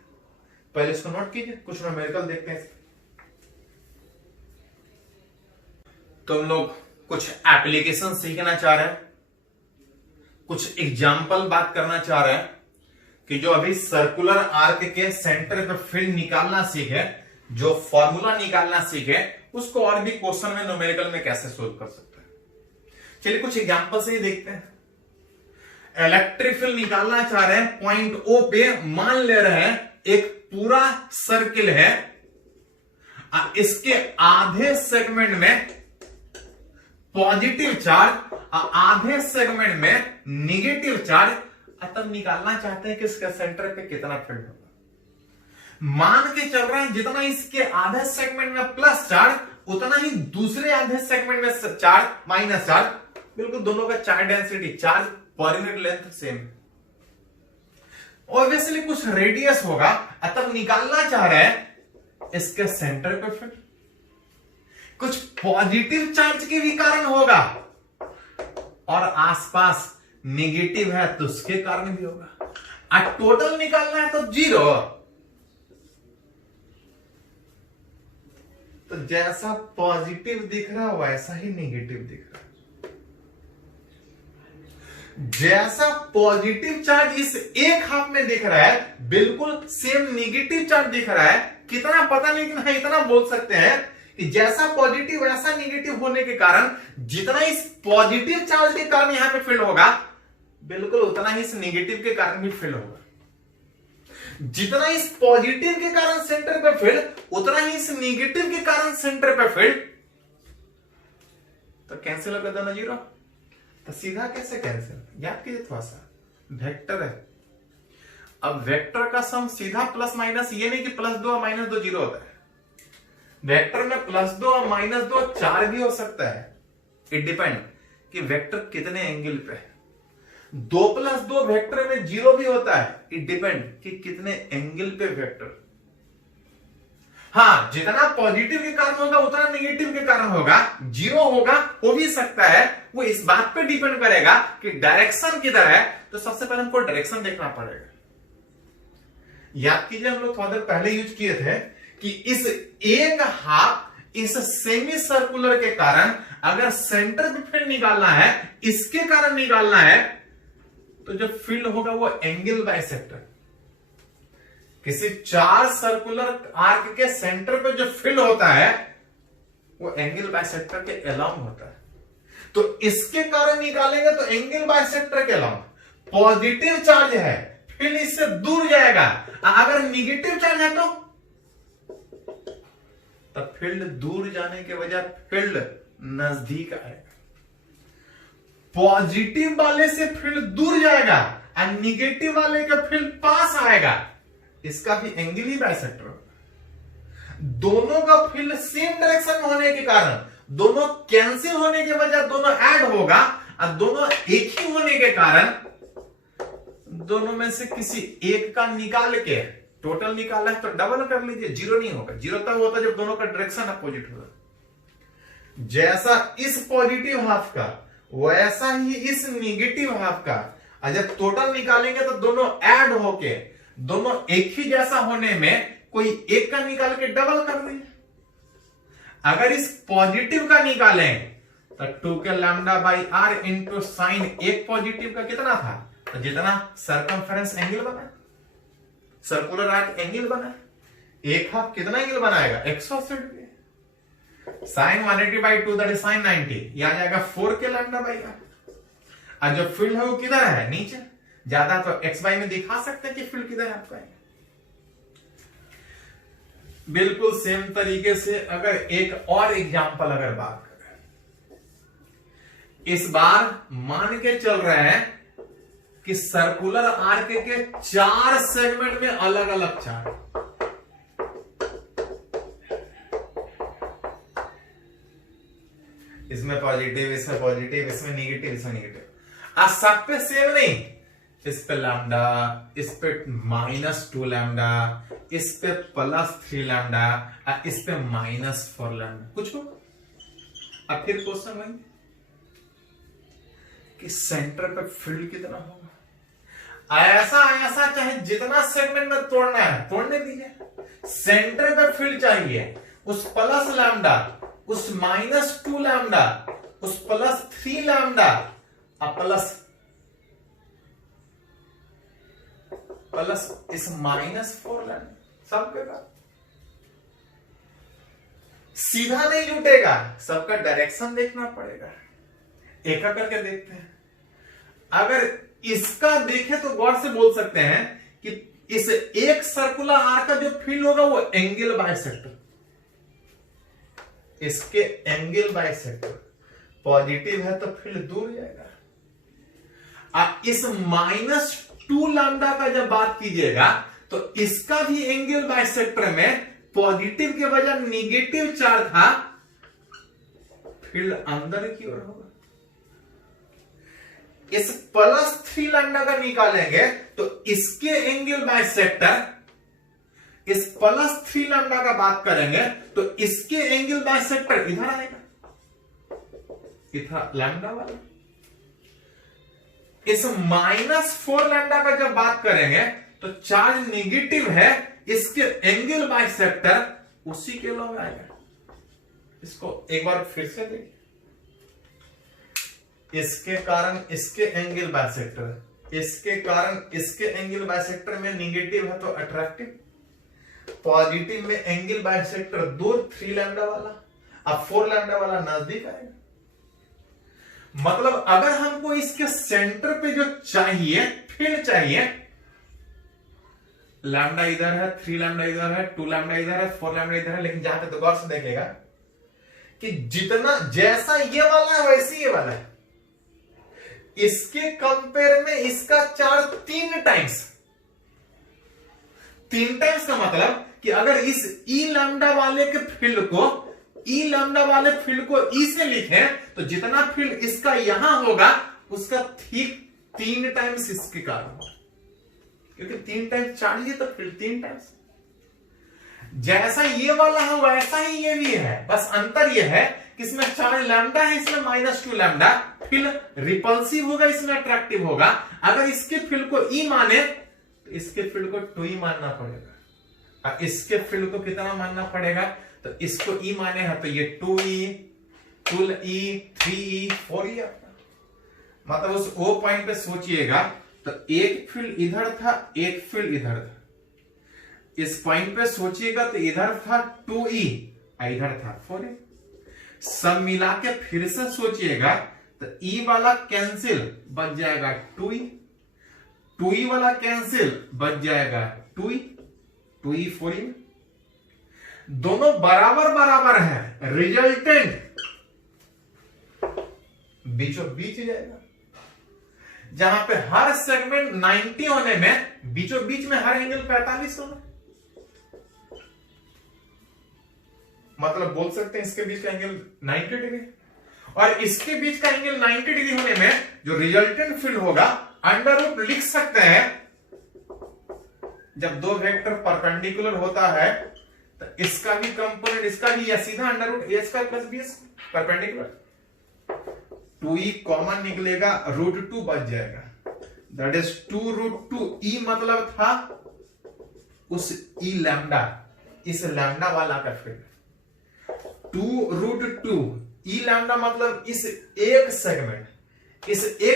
पहले इसको नोट कीजिए, कुछ न्यूमेरिकल देखते हैं। तो हम लोग कुछ एप्लीकेशन सीखना चाह रहे हैं, कुछ एग्जाम्पल बात करना चाह रहे हैं कि जो अभी सर्कुलर आर्क के सेंटर पे फील्ड निकालना सीखे, जो फॉर्मूला निकालना सीखे, उसको और भी क्वेश्चन में न्यूमेरिकल में कैसे सोल्व कर सकते हैं। चलिए कुछ एग्जाम्पल से ही देखते हैं। इलेक्ट्रिक फील्ड निकालना चाह रहे हैं, पॉइंट ओ पे मान ले रहे हैं एक पूरा सर्किल है, इसके आधे सेगमेंट में पॉजिटिव चार्ज, आधे सेगमेंट में निगेटिव चार्ज, तब निकालना चाहते हैं कि इसके सेंटर पे कितना फील्ड होगा। मान के चल रहे हैं जितना इसके आधे सेगमेंट में प्लस चार्ज, उतना ही दूसरे आधे सेगमेंट में चार्ज माइनस चार्ज। बिल्कुल दोनों का charge density, charge per unit length same. Obviously कुछ रेडियस होगा, तब निकालना चाह रहे हैं इसके सेंटर पे फील्ड। कुछ पॉजिटिव चार्ज के भी कारण होगा और आसपास नेगेटिव है तो उसके कारण भी होगा। टोटल निकालना है तो 0। तो जैसा पॉजिटिव दिख रहा है वैसा ही नेगेटिव दिख रहा है। जैसा पॉजिटिव चार्ज इस एक हाफ में दिख रहा है, बिल्कुल सेम नेगेटिव चार्ज दिख रहा है। कितना पता नहीं, लेकिन इतना बोल सकते हैं कि जैसा पॉजिटिव वैसा नेगेटिव होने के कारण जितना इस पॉजिटिव चार्ज के कारण यहां पे फील्ड होगा, बिल्कुल उतना ही इस नेगेटिव के कारण भी फील्ड होगा। जितना इस पॉजिटिव के कारण सेंटर पे फील्ड, उतना ही इस नेगेटिव के कारण सेंटर पे फील्ड। तो कैंसिल होगा दोनों 0। तो सीधा कैसे कैंसिल, याद कीजिए थोड़ा सा, वेक्टर है। अब वेक्टर का सम सीधा प्लस माइनस, ये नहीं कि +2 और -2 0 होता है। वेक्टर में +2 और -2 4 भी हो सकता है। इट डिपेंड कि वेक्टर कितने एंगल पे है। 2 + 2 वेक्टर में 0 भी होता है। इट डिपेंड कि कितने एंगल पे वेक्टर। हाँ, जितना पॉजिटिव के कारण होगा उतना नेगेटिव के कारण होगा। 0 होगा, हो भी सकता है। वो इस बात पे डिपेंड करेगा कि डायरेक्शन किधर है। तो सबसे पहले हमको डायरेक्शन देखना पड़ेगा। याद कीजिए, हम लोग थोड़ा देर पहले यूज किए थे कि इस एक हाफ, इस सेमी सर्कुलर के कारण अगर सेंटर पे फील्ड निकालना है, इसके कारण निकालना है, तो जो फील्ड होगा वो एंगल बाइसेक्टर। किसी चार सर्कुलर आर्क के सेंटर पे जो फील्ड होता है वो एंगल बाइसेक्टर के अलोंग होता है। तो इसके कारण निकालेंगे तो एंगल बाइसेक्टर के अलोंग। पॉजिटिव चार्ज है, फील्ड इससे दूर जाएगा। अगर निगेटिव चार्ज है तो तब फील्ड दूर जाने के बजाय फील्ड नजदीक आएगा। पॉजिटिव वाले से फील्ड दूर जाएगा और निगेटिव वाले का फील्ड पास आएगा। इसका भी एंगल ही बाइसेक्टर होगा। दोनों का फील्ड सेम डायरेक्शन में होने के कारण दोनों कैंसिल होने के बजाय दोनों ऐड होगा, और दोनों एक ही होने के कारण दोनों में से किसी एक का निकाल के टोटल निकालना है तो डबल कर लीजिए। 0 नहीं होगा। 0 तब होता है जब दोनों का डायरेक्शन अपोजिट होगा। जैसा इस पॉजिटिव हाफ का वैसा ही इस नेगेटिव हाफ का। और जब टोटल निकालेंगे तो दोनों ऐड होके दोनों एक ही जैसा होने में कोई एक का निकाल के डबल कर दीजिए। अगर इस पॉजिटिव का निकालें तो 2 K lambda by r into sine एक पॉजिटिव का कितना था तो जितना सरकमफेरेंस एंगल बना, सर्कुलर आर्क एंगल बना, एक हाफ कितना एंगल बनाएगा 180 degree. Sine 180/2 that is sine 90, ये आ जाएगा 4 के लैम्डा बाई आर। और जो फील्ड है वो किधर है, नीचे। ज्यादा तो एक्स वाई में दिखा सकते हैं कि फील्ड किधर है आपका। बिल्कुल सेम तरीके से अगर एक और एग्जांपल अगर बात करें, इस बार मान के चल रहे हैं कि सर्कुलर आर्क के 4 सेगमेंट में अलग अलग चार्ज, इसमें पॉजिटिव, इसमें पॉजिटिव, इसमें नेगेटिव, इसमें नेगेटिव। आज सब पे सेम नहीं, इस पे लैम्डा, इस पे -2 लैम्डा, इस पे +3 लैम्डा, इस पे -4 लैम्डा, कुछ हो। अब फिर क्वेश्चन वही कि सेंटर पे फील्ड कितना होगा। ऐसा ऐसा चाहे जितना सेगमेंट में तोड़ना है तोड़ने दीजिए, सेंटर पे फील्ड चाहिए। उस प्लस लैम्डा, उस -2 लैम्डा, उस +3 लैम्डा, प्लस इस -4 लैम्डा, सबके का सीधा नहीं जुटेगा, सबका डायरेक्शन देखना पड़ेगा। एक करके देखते हैं। अगर इसका देखें तो गौर से बोल सकते हैं कि इस एक सर्कुलर आर्क का जो फील्ड होगा वो एंगल बाइसेक्टर, इसके एंगल बाइसेक्टर पॉजिटिव है तो फील्ड दूर जाएगा। इस -2 लैम्डा का जब बात कीजिएगा तो इसका भी एंगल बाइसेक्टर में पॉजिटिव के बजाय निगेटिव चार्ज था, फील्ड अंदर की ओर होगा। इस +3 लैम्डा का निकालेंगे तो इसके एंगल बाइसेक्टर, इस +3 लैम्डा का बात करेंगे तो इसके एंगल बाइसेक्टर इधर आएगा, इधर लैम्डा वाला। इस -4 लैम्डा का जब बात करेंगे तो चार्ज नेगेटिव है, इसके एंगल बाइसेक्टर उसी के लॉ में आएगा। इसको एक बार फिर से देखिए, इसके कारण इसके एंगल बाइसेक्टर, इसके कारण इसके एंगल बाइसेक्टर में नेगेटिव है तो अट्रैक्टिव, पॉजिटिव में एंगल बाइसेक्टर दूर 3 लैम्डा वाला, अब 4 लैम्डा वाला नजदीक आएगा। मतलब अगर हमको इसके सेंटर पे जो चाहिए फील्ड चाहिए, लैम्डा इधर है, 3 लैम्डा इधर है, 2 लैम्डा इधर है, 4 लैम्डा इधर है, लेकिन जहां पे तो गौर से देखेगा कि जितना जैसा ये वाला है वैसे ये वाला है, इसके कंपेयर में इसका चार्ज 3 टाइम्स का मतलब कि अगर इस ई लैम्डा वाले के फील्ड को, ई लैम्डा वाले फील्ड को ई से लिखें तो जितना फील्ड इसका यहां होगा उसका ठीक 3 टाइम्स इसके कारण होगा, क्योंकि 3 टाइम्स चार्ज है तो फील्ड 3 टाइम्स। जैसा ये वाला है वैसा ही ये भी है, बस अंतर ये है कि इसमें चार्ज लैम्डा है, इसमें -2 लैम्डा, फील्ड रिपल्सिव होगा, इसमें अट्रैक्टिव होगा। अगर इसके फील्ड को ई माने तो इसके फील्ड को 2e मानना पड़ेगा, और इसके फील्ड को कितना मानना पड़ेगा, तो इसको ई माने है तो ये 2e, 2e, 3e, 4e आपका। मतलब उस ओ पॉइंट पे सोचिएगा तो एक फील्ड इधर था, एक फील्ड इधर था। इस पॉइंट पे सोचिएगा तो इधर था 2e, इधर था 4e। सब मिला के फिर से सोचिएगा तो e वाला कैंसिल बच जाएगा 2e, 2e वाला कैंसिल बच जाएगा 2e, 2e 4e। दोनों बराबर बराबर है, रिजल्टेंट बीचों बीच जाएगा। जहां पे हर सेगमेंट 90 होने में बीचों बीच में हर एंगल 45 होना, मतलब बोल सकते हैं इसके बीच का एंगल 90 डिग्री, और इसके बीच का एंगल 90 डिग्री होने में जो रिजल्टेंट फील्ड होगा √, लिख सकते हैं। जब दो वेक्टर परपेंडिकुलर होता है तो इसका भी कंपोनेंट, इसका भी या सीधा √a² + b² perpendicular, 2e common निकलेगा, √2 बच जाएगा, दैट इज 2√2e। मतलब था उस ई लैम्डा, इस लैम्डा वाला का फील्ड 2√2 ई लैम्डा, मतलब इस एक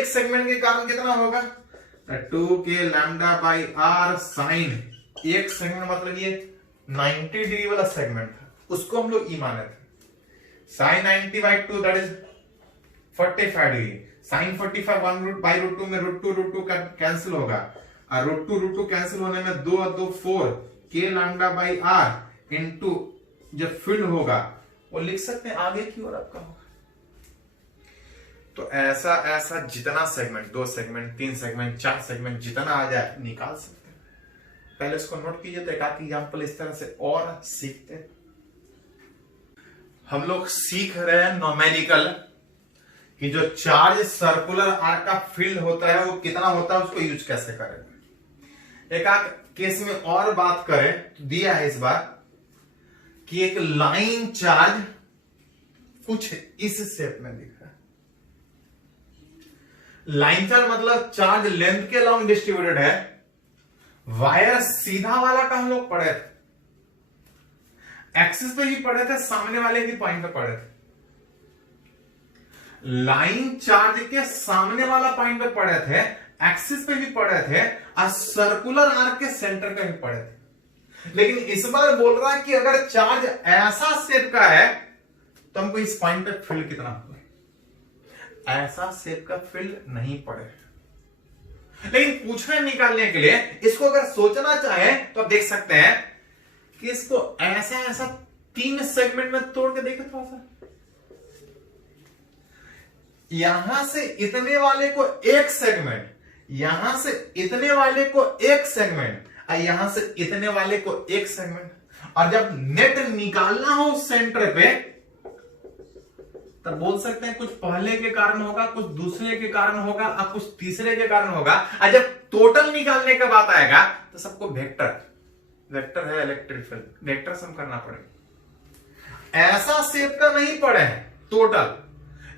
सेगमेंट के कारण कितना होगा 2k lambda by R sine, एक सेगमेंट मतलब ये 90 डिग्री वाला सेगमेंट था, उसको हम लोग ई माने थे। Sine 90 by 2 that is 45 degree. Sine 45 1 root by root 2 में रूट 2 का कैंसिल होगा, और रूट 2 कैंसिल होने में 2 और 2 4 के लैम्डा बाई आर इनटू जब फील्ड होगा वो लिख सकते हैं आगे की ओर आपका होगा। तो ऐसा ऐसा जितना सेगमेंट, 2 सेगमेंट, 3 सेगमेंट, 4 सेगमेंट जितना आ जाए निकाल सकते हैं। पहले इसको नोट कीजिए तो एक आध एग्जाम्पल इस तरह से और सीखते हैं। हम लोग सीख रहे हैं न्यूमेरिकल कि जो चार्ज सर्कुलर आर्क का फील्ड होता है वो कितना होता है, उसको यूज कैसे करें। एक आध केस में और बात करें तो दिया है इस बार कि एक लाइन चार्ज कुछ इस शेप में दिख रहा है। लाइन चार्ज मतलब चार्ज लेंथ के अलाउंग डिस्ट्रीब्यूटेड है। वायर सीधा वाला का हम लोग पढ़े थे, एक्सिस पे भी पढ़े थे, सामने वाले भी पॉइंट पे पढ़े थे। लाइन चार्ज के सामने वाला पॉइंट पे पढ़े थे, एक्सिस पे भी पढ़े थे, और सर्कुलर आर्क के सेंटर पे भी पढ़े थे। लेकिन इस बार बोल रहा है कि अगर चार्ज ऐसा शेप का है तो हमको इस पॉइंट पे फील्ड कितना होगा। ऐसा शेप का फील्ड नहीं पड़े, लेकिन पूछना निकालने के लिए इसको अगर सोचना चाहे तो आप देख सकते हैं कि इसको ऐसा ऐसा 3 सेगमेंट में तोड़ के देखे थोड़ा सा। यहां से इतने वाले को एक सेगमेंट, यहां से इतने वाले को एक सेगमेंट, और यहां से इतने वाले को एक सेगमेंट। और जब नेट निकालना हो सेंटर पे तब बोल सकते हैं कुछ पहले के कारण होगा, कुछ दूसरे के कारण होगा, और कुछ तीसरे के कारण होगा। और जब टोटल निकालने का बात आएगा तो सबको वेक्टर है इलेक्ट्रिक फील्ड, वेक्टर सम करना पड़ेगा। ऐसा शेप का नहीं पड़े है टोटल,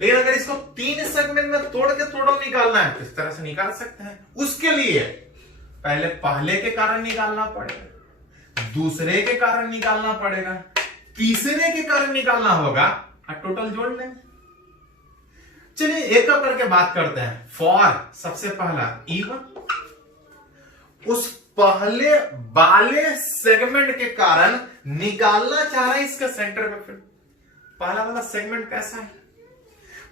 लेकिन अगर इसको 3 सेगमेंट में तोड़ के टोटल निकालना है तो इस तरह से निकाल सकते हैं। उसके लिए पहले के कारण निकालना पड़ेगा, दूसरे के कारण निकालना पड़ेगा, तीसरे के कारण निकालना होगा, और टोटल जोड़ लेंगे। चलिए एक एक करके बात करते हैं। फॉर सबसे पहला E1, उस पहले वाले सेगमेंट के कारण निकालना चाह रहा है इसके सेंटर पे फील्ड। पहला वाला सेगमेंट कैसा है,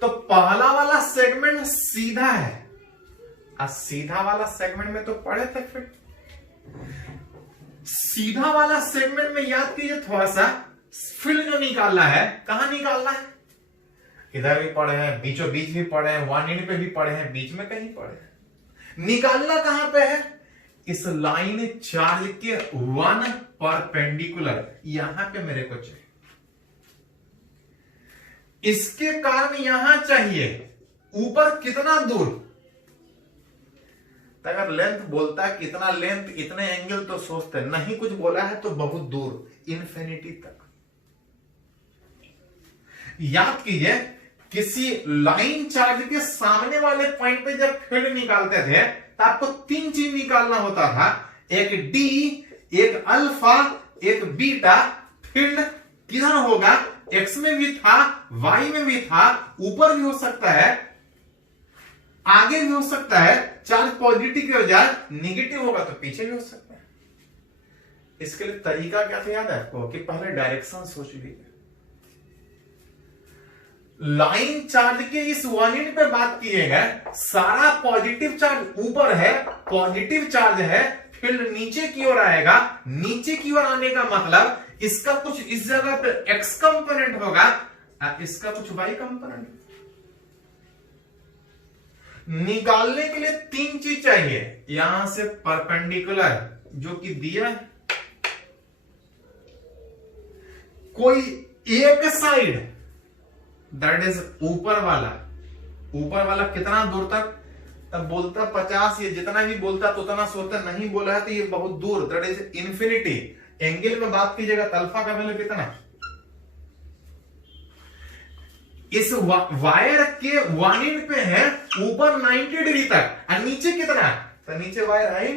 तो पहला वाला सेगमेंट सीधा है, और सीधा वाला सेगमेंट में तो पढ़े थे फिर। सीधा वाला सेगमेंट में याद कीजिए थोड़ा सा, फील्ड जो निकालना है कहां निकालना है, इधर भी पढ़े हैं, बीचों बीच भी पढ़े हैं, 1 एंड पे भी पढ़े हैं, बीच में कहीं पढ़े हैं। निकालना कहां पे है, इस लाइन चार्ज के 1 परपेंडिकुलर, यहां पे मेरे को चाहिए। इसके कारण यहां चाहिए ऊपर कितना दूर, अगर लेंथ बोलता है कितना लेंथ इतने एंगल तो सोचते हैं, नहीं कुछ बोला है तो बहुत दूर, इन्फिनिटी तक। याद कीजिए किसी लाइन चार्ज के सामने वाले पॉइंट पे जब फील्ड निकालते थे तो आपको 3 चीज निकालना होता था, एक डी, एक अल्फा, एक बीटा। फील्ड किधर होगा, एक्स में भी था, वाई में भी था, ऊपर भी हो सकता है, आगे भी हो सकता है। चार्ज पॉजिटिव के बजाय निगेटिव होगा तो पीछे भी हो सकता है। इसके लिए तरीका क्या था याद है आपको, कि पहले डायरेक्शन सोच लीजिए। लाइन चार्ज के इस 1 एंड पे बात किएगा, सारा पॉजिटिव चार्ज ऊपर है, पॉजिटिव चार्ज है, फील्ड नीचे की ओर आएगा। नीचे की ओर आने का मतलब इसका कुछ इस जगह पे एक्स कंपोनेंट होगा, इसका कुछ वाई कंपोनेंट। निकालने के लिए 3 चीज चाहिए, यहां से परपेंडिकुलर जो कि दिया है, कोई एक साइड दैट इज ऊपर वाला कितना दूर तक, तब बोलता 50, ये जितना भी बोलता तो उतना सोचता, नहीं बोला है तो ये बहुत दूर, दैट इज इन्फिनिटी। एंगल में बात कीजिएगा तो अल्फा का वैल्यू कितना, इस वायर के 1 एंड पे है ऊपर 90 डिग्री तक, और नीचे कितना, तो नीचे वायर है,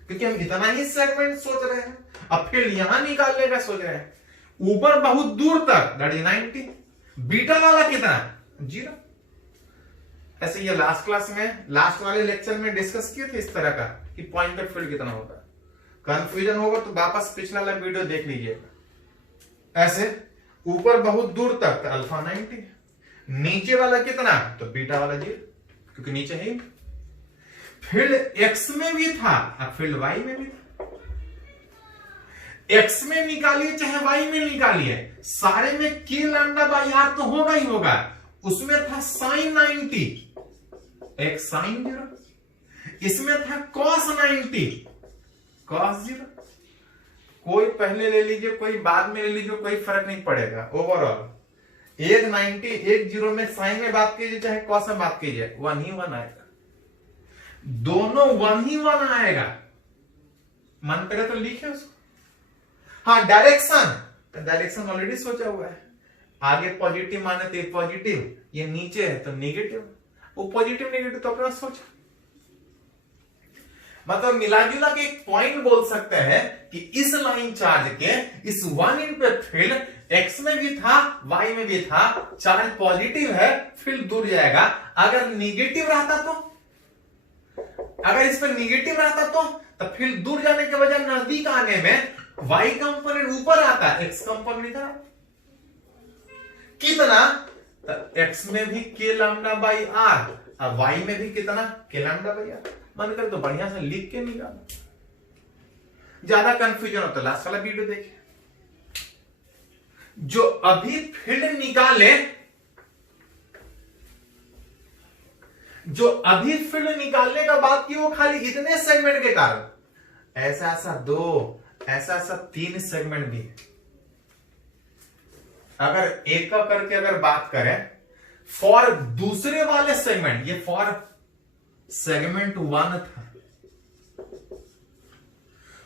क्योंकि हम इतना ही सेगमेंट सोच रहे हैं। अब फिर यहां निकालने का सोच रहे हैं, ऊपर बहुत दूर तक दैट इज 90, बीटा वाला कितना 0, ऐसे ये लास्ट क्लास में, लास्ट वाले लेक्चर में डिस्कस किए थे इस तरह का कि पॉइंटर फील्ड कितना होता है। कंफ्यूजन होगा तो वापस पिछला वाला वीडियो देख लीजिएगा। ऐसे ऊपर बहुत दूर तक तो अल्फा 90, नीचे वाला कितना तो बीटा वाला 0, क्योंकि नीचे है। फील्ड एक्स में भी था और फील्ड वाई में भी था। एक्स में निकालिए चाहे वाई में निकालिए, सारे में के लैम्डा बाई आर तो होगा ही होगा। उसमें था साइन 90, एक साइन 0, इसमें था कॉस 90, कॉस 0। कोई पहले ले लीजिए, कोई बाद में ले लीजिए, कोई फर्क नहीं पड़ेगा। ओवरऑल एक 90 एक 0 में साइन में बात कीजिए चाहे कॉस में बात कीजिए, 1 ही 1 आएगा, दोनों 1 ही 1 आएगा। मन करे तो लिखे उसको। हाँ डायरेक्शन, तो डायरेक्शन ऑलरेडी सोचा हुआ है। आगे पॉजिटिव माने तो ये पॉजिटिव, ये नीचे है तो नेगेटिव। वो पॉजिटिव नेगेटिव तो अपना सोचा, मतलब मिला जुला के एक पॉइंट बोल सकते हैं कि इस लाइन चार्ज के इस 1 इन पे फील्ड एक्स में भी था वाई में भी था। चार्ज पॉजिटिव है, फील्ड दूर जाएगा। अगर निगेटिव रहता तो, अगर इस पर निगेटिव रहता तो फील्ड दूर जाने के बजाय नजदीक आने में वाई कंपोनेंट ऊपर आता, एक्स कंपोनेंट इधर। कितना तो एक्स में भी के लैम्डा बाई आर और वाई में भी कितना के लैम्डा बाई आर। मन कर तो बढ़िया से लिख के निकालो, ज्यादा कंफ्यूजन होता लास्ट वाला वीडियो देखिए। जो अभी फील्ड निकाले, जो अभी फील्ड निकालने का बात की वो खाली इतने सेगमेंट के कारण, ऐसा ऐसा 2 ऐसा ऐसा 3 सेगमेंट भी है। अगर एक का करके अगर बात करें फॉर दूसरे वाले सेगमेंट, ये फॉर सेगमेंट 1 था।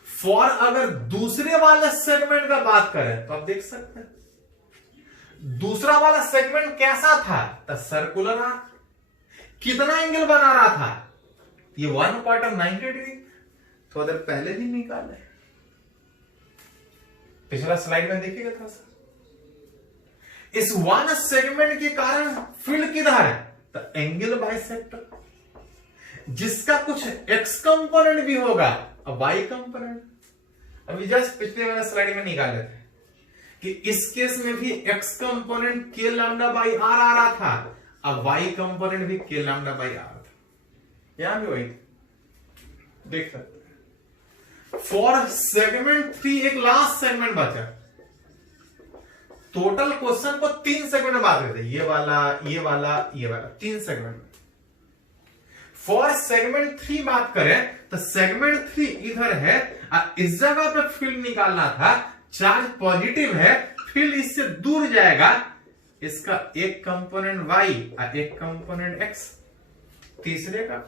फॉर अगर दूसरे वाले सेगमेंट का बात करें तो आप देख सकते हैं दूसरा वाला सेगमेंट कैसा था, तो सर्कुलर आर्क। कितना एंगल बना रहा था, ये 1/90 डिग्री। थोड़ा देर पहले भी निकाले, पिछला स्लाइड में देखिएगा थोड़ा सा। इस 1 सेगमेंट के कारण फील्ड किधर है, तो एंगल बाइसेक्टर, जिसका कुछ एक्स कंपोनेंट भी होगा और वाई कंपोनेंट। अभी जस्ट पिछले वाले स्लाइड में निकाले थे कि इस केस में भी एक्स कंपोनेंट के लैम्डा बाई आर आ रहा था, अब वाई कंपोनेंट भी के लैम्डा बाई आर था। यहां भी वही देख सकते हैं। फॉर सेगमेंट 3 एक लास्ट सेगमेंट बचा। टोटल क्वेश्चन को 3 सेगमेंट में बात करते, ये वाला ये वाला ये वाला 3 सेगमेंट। फॉर सेगमेंट 3 बात करें तो सेगमेंट 3 इधर है, इस जगह पे फील्ड निकालना था। चार्ज पॉजिटिव है, फील्ड इससे दूर जाएगा। इसका एक कंपोनेंट y और एक कंपोनेंट x, तीसरे का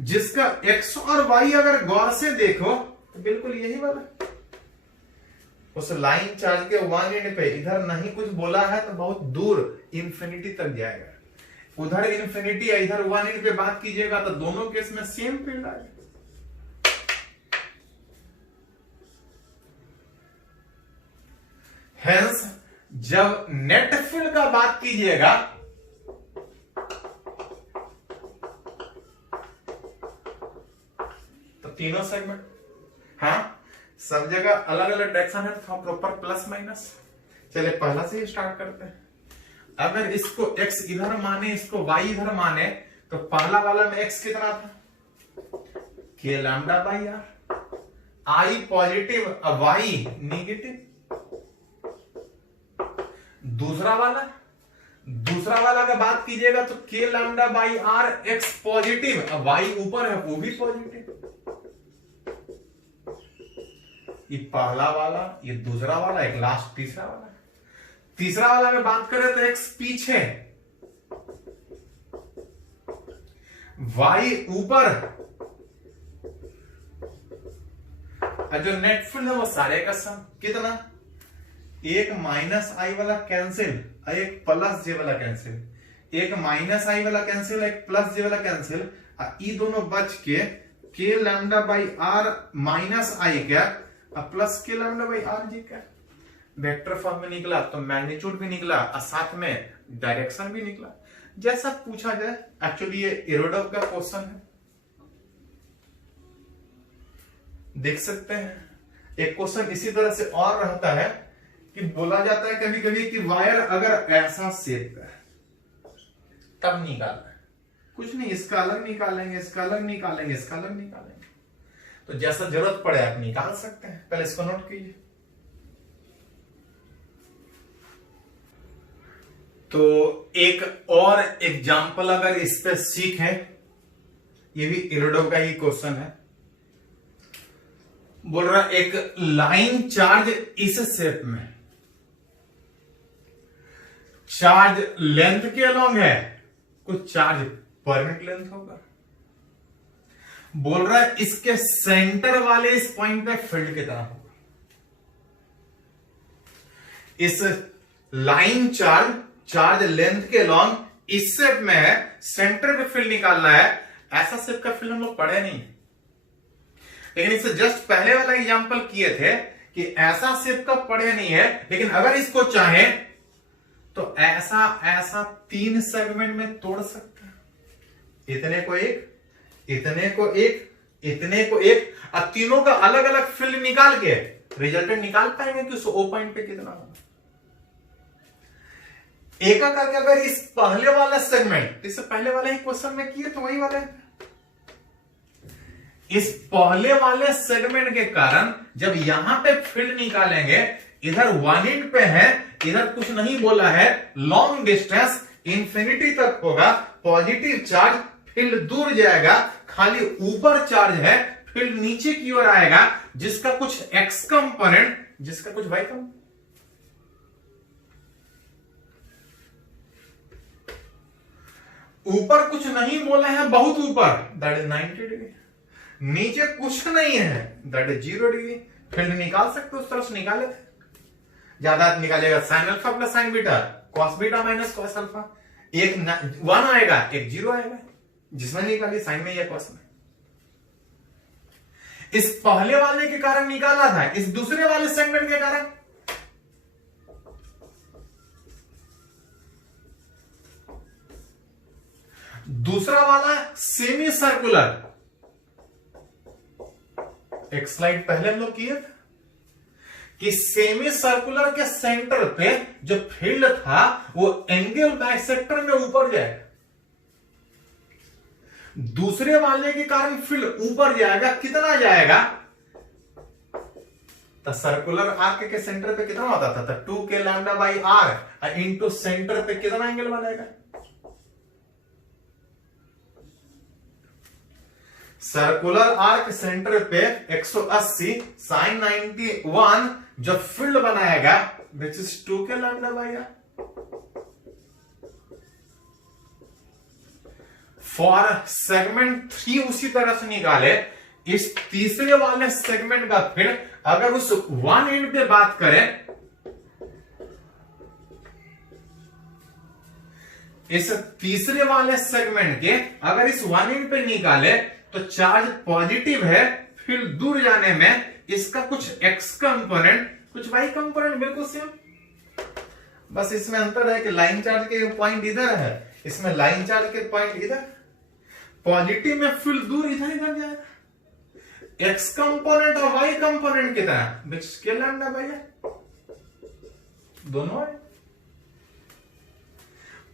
जिसका x और y अगर गौर से देखो तो बिल्कुल यही वाला। उस लाइन चार्ज के 1 एंड पे इधर नहीं कुछ बोला है तो बहुत दूर इंफिनिटी तक जाएगा। उधर इंफिनिटी या इधर 1 एंड पे बात कीजिएगा तो दोनों केस में सेम फील्ड आएगा। हेंस जब नेट फील्ड का बात कीजिएगा तो तीनों सेगमेंट, हाँ सब जगह अलग अलग डायरेक्शन है तो प्रॉपर प्लस माइनस। चलिए पहला से ही स्टार्ट करते हैं। अगर इसको x इधर माने इसको y इधर माने तो पहला वाला में x कितना था, K lambda by R. I positive y negative. दूसरा वाला का बात कीजिएगा तो K lambda by R x positive, y ऊपर है वो भी पॉजिटिव। ये पहला वाला, ये दूसरा वाला, एक लास्ट तीसरा वाला। तीसरा वाला में बात करें तो x पीछे, y ऊपर, और जो नेट फील्ड है वो सारे का सम कितना, एक माइनस आई वाला कैंसिल और एक प्लस जे वाला कैंसिल, एक माइनस आई वाला कैंसिल एक प्लस जे वाला कैंसिल, ये दोनों बच के लैम्डा बाई आर माइनस आई क्या और प्लस के लैम्डा बाई आर जी क्या। वेक्टर फॉर्म में निकला तो मैग्नीट्यूड भी निकला और साथ में डायरेक्शन भी निकला। जैसा पूछा जाए। एक्चुअली ये इरोडव का क्वेश्चन है, देख सकते हैं। एक क्वेश्चन इसी तरह से और रहता है कि बोला जाता है कभी कभी कि वायर अगर ऐसा शेप है तब निकालना है। कुछ नहीं, इसका अलग निकालेंगे, इसका अलग निकालेंगे, इसका अलग निकालेंगे, तो जैसा जरूरत पड़े आप निकाल सकते हैं। पहले इसको नोट कीजिए। तो एक और एग्जाम्पल अगर इस पे सीखें, ये भी इरोडव का ही क्वेश्चन है। बोल रहा एक लाइन चार्ज इस शेप में, चार्ज लेंथ के अलोंग है, कुछ चार्ज पर यूनिट लेंथ होगा। बोल रहा है इसके सेंटर वाले इस पॉइंट पे फील्ड कितना होगा। इस लाइन चार्ज लेंथ के अलोंग इस शेप में है, सेंटर पे फील्ड निकालना है। ऐसा शेप का फील्ड हम लोग पढ़े नहीं, लेकिन इससे जस्ट पहले वाला एग्जांपल किए थे कि ऐसा शेप का पढ़े नहीं है, लेकिन अगर इसको चाहे तो ऐसा ऐसा 3 सेगमेंट में तोड़ सकते हैं। इतने को एक, इतने को एक, इतने को एक, और तीनों का अलग अलग फील्ड निकाल के रिजल्टेंट निकाल पाएंगे कि उस ओ पॉइंट पे कितना होगा। एक करके अगर इस पहले वाला सेगमेंट, इससे पहले वाले ही क्वेश्चन में किए तो वही वाला है। इस पहले वाले सेगमेंट के कारण जब यहां पे फील्ड निकालेंगे, इधर 1 इंच पे है, इधर कुछ नहीं बोला है, लॉन्ग डिस्टेंस इंफिनिटी तक होगा, पॉजिटिव चार्ज, फील्ड दूर जाएगा, खाली ऊपर चार्ज है, फील्ड नीचे की ओर आएगा, जिसका कुछ एक्स कंपोनेंट, जिसका कुछ वाई कंपोनेंट। ऊपर कुछ नहीं बोले हैं, बहुत ऊपर, दैट इज 90 डिग्री। नीचे कुछ नहीं है, दैट इज 0 डिग्री। फील्ड निकाल सकते, उस तरफ से निकाले थे। ज्यादा निकालेगा sign alpha plus sine beta, cos beta minus cos alpha. एक 1 आएगा, एक 0 आएगा, जिसमें निकाली साइन में या कॉस में। इस पहले वाले के कारण निकाला था, इस दूसरे वाले सेगमेंट के कारण दूसरा वाला सेमी सर्कुलर। एक स्लाइड पहले हम लोग किए थे कि सेमी सर्कुलर के सेंटर पे जो फील्ड था वो एंगल बाइसेक्टर में ऊपर जाएगा। दूसरे वाले के कारण फील्ड ऊपर जाएगा, कितना जाएगा? तो सर्कुलर आर्क के सेंटर पे कितना होता था? 2k lambda by R into centre पे कितना एंगल बनेगा? सर्कुलर आर्क सेंटर पे 180 साइन 91 जो फील्ड बनाएगा which is 2k lambda by R. For segment 3 उसी तरह से निकाले। इस तीसरे वाले सेगमेंट का फील्ड अगर उस 1 एंड पे बात करें, इस तीसरे वाले सेगमेंट के अगर इस 1 एंड पे निकाले तो चार्ज पॉजिटिव है, फील्ड दूर जाने में इसका कुछ एक्स कंपोनेंट कुछ वाई कंपोनेंट बिल्कुल सेम। बस इसमें अंतर है कि लाइन चार्ज के पॉइंट इधर है, इसमें लाइन चार्ज के पॉइंट इधर। पॉजिटिव में फील्ड दूर इधर इधर जाएगा। एक्स कंपोनेंट और वाई कंपोनेंट कितना? विच के लैम्डा बाई आर, दोनों है।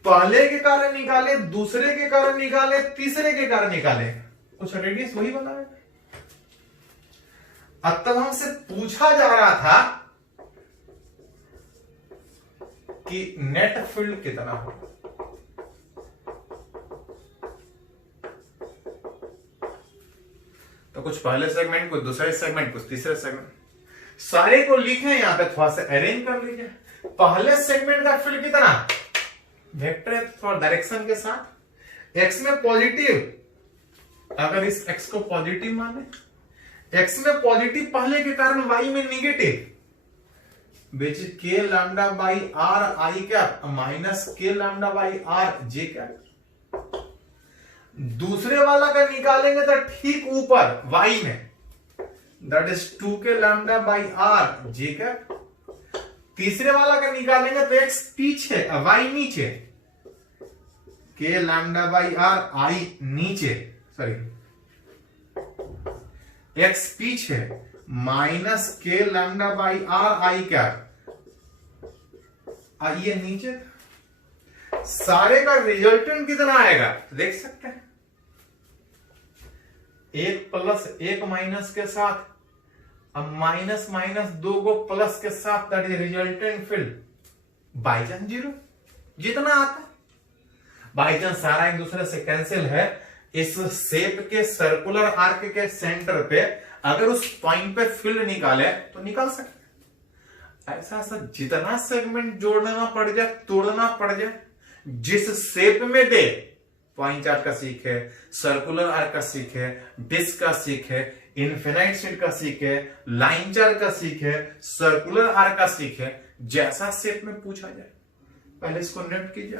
पहले के कारण निकाले, दूसरे के कारण निकाले, तीसरे के कारण निकाले, कुछ रेडियस वही बना है। अब तक हमसे पूछा जा रहा था कि नेट फील्ड कितना होगा। तो कुछ पहले सेगमेंट, कुछ दूसरे सेगमेंट, कुछ तीसरे सेगमेंट, सारे को लिखे यहां पे, थोड़ा सा अरेंज कर लीजिए। पहले सेगमेंट का फील्ड कितना? वेक्टर फॉर डायरेक्शन के साथ एक्स में पॉजिटिव, अगर इस x को पॉजिटिव माने, x में पॉजिटिव पहले के कारण y में negative, which k lambda by are I cap minus k lambda by R J cap. दूसरे वाला का निकालेंगे तो ठीक ऊपर y में, that is 2k lambda by R J cap. तीसरे वाला का निकालेंगे तो x पीछे y नीचे, के लैम्डा बाई आर, आई नीचे, सॉरी एक्स पीछे, माइनस के lambda by are I cap, आइए नीचे, सारे का रिजल्टेंट कितना आएगा देख सकते हैं, एक प्लस एक माइनस के साथ, अब माइनस माइनस दो को प्लस के साथ, that is resultant field by chance zero, जितना आता है बाई चांस सारा एक दूसरे से कैंसिल है। इस शेप के सर्कुलर आर्क के सेंटर पे अगर उस पॉइंट पे फील्ड निकाले तो निकाल सकते हैं। ऐसा ऐसा जितना सेगमेंट जोड़ना पड़ जाए, तोड़ना पड़ जाए, जिस शेप में दे, पॉइंट चार्ट का सीख है, सर्कुलर आर्क का सीख है, डिस्क का सीख है, इनफिनाइट शीट का सीख है, लाइन चार्ट का सीख है, सर्कुलर आर्क का सीख है, जैसा शेप में पूछा जाए पहले इसको नोट कीजिए।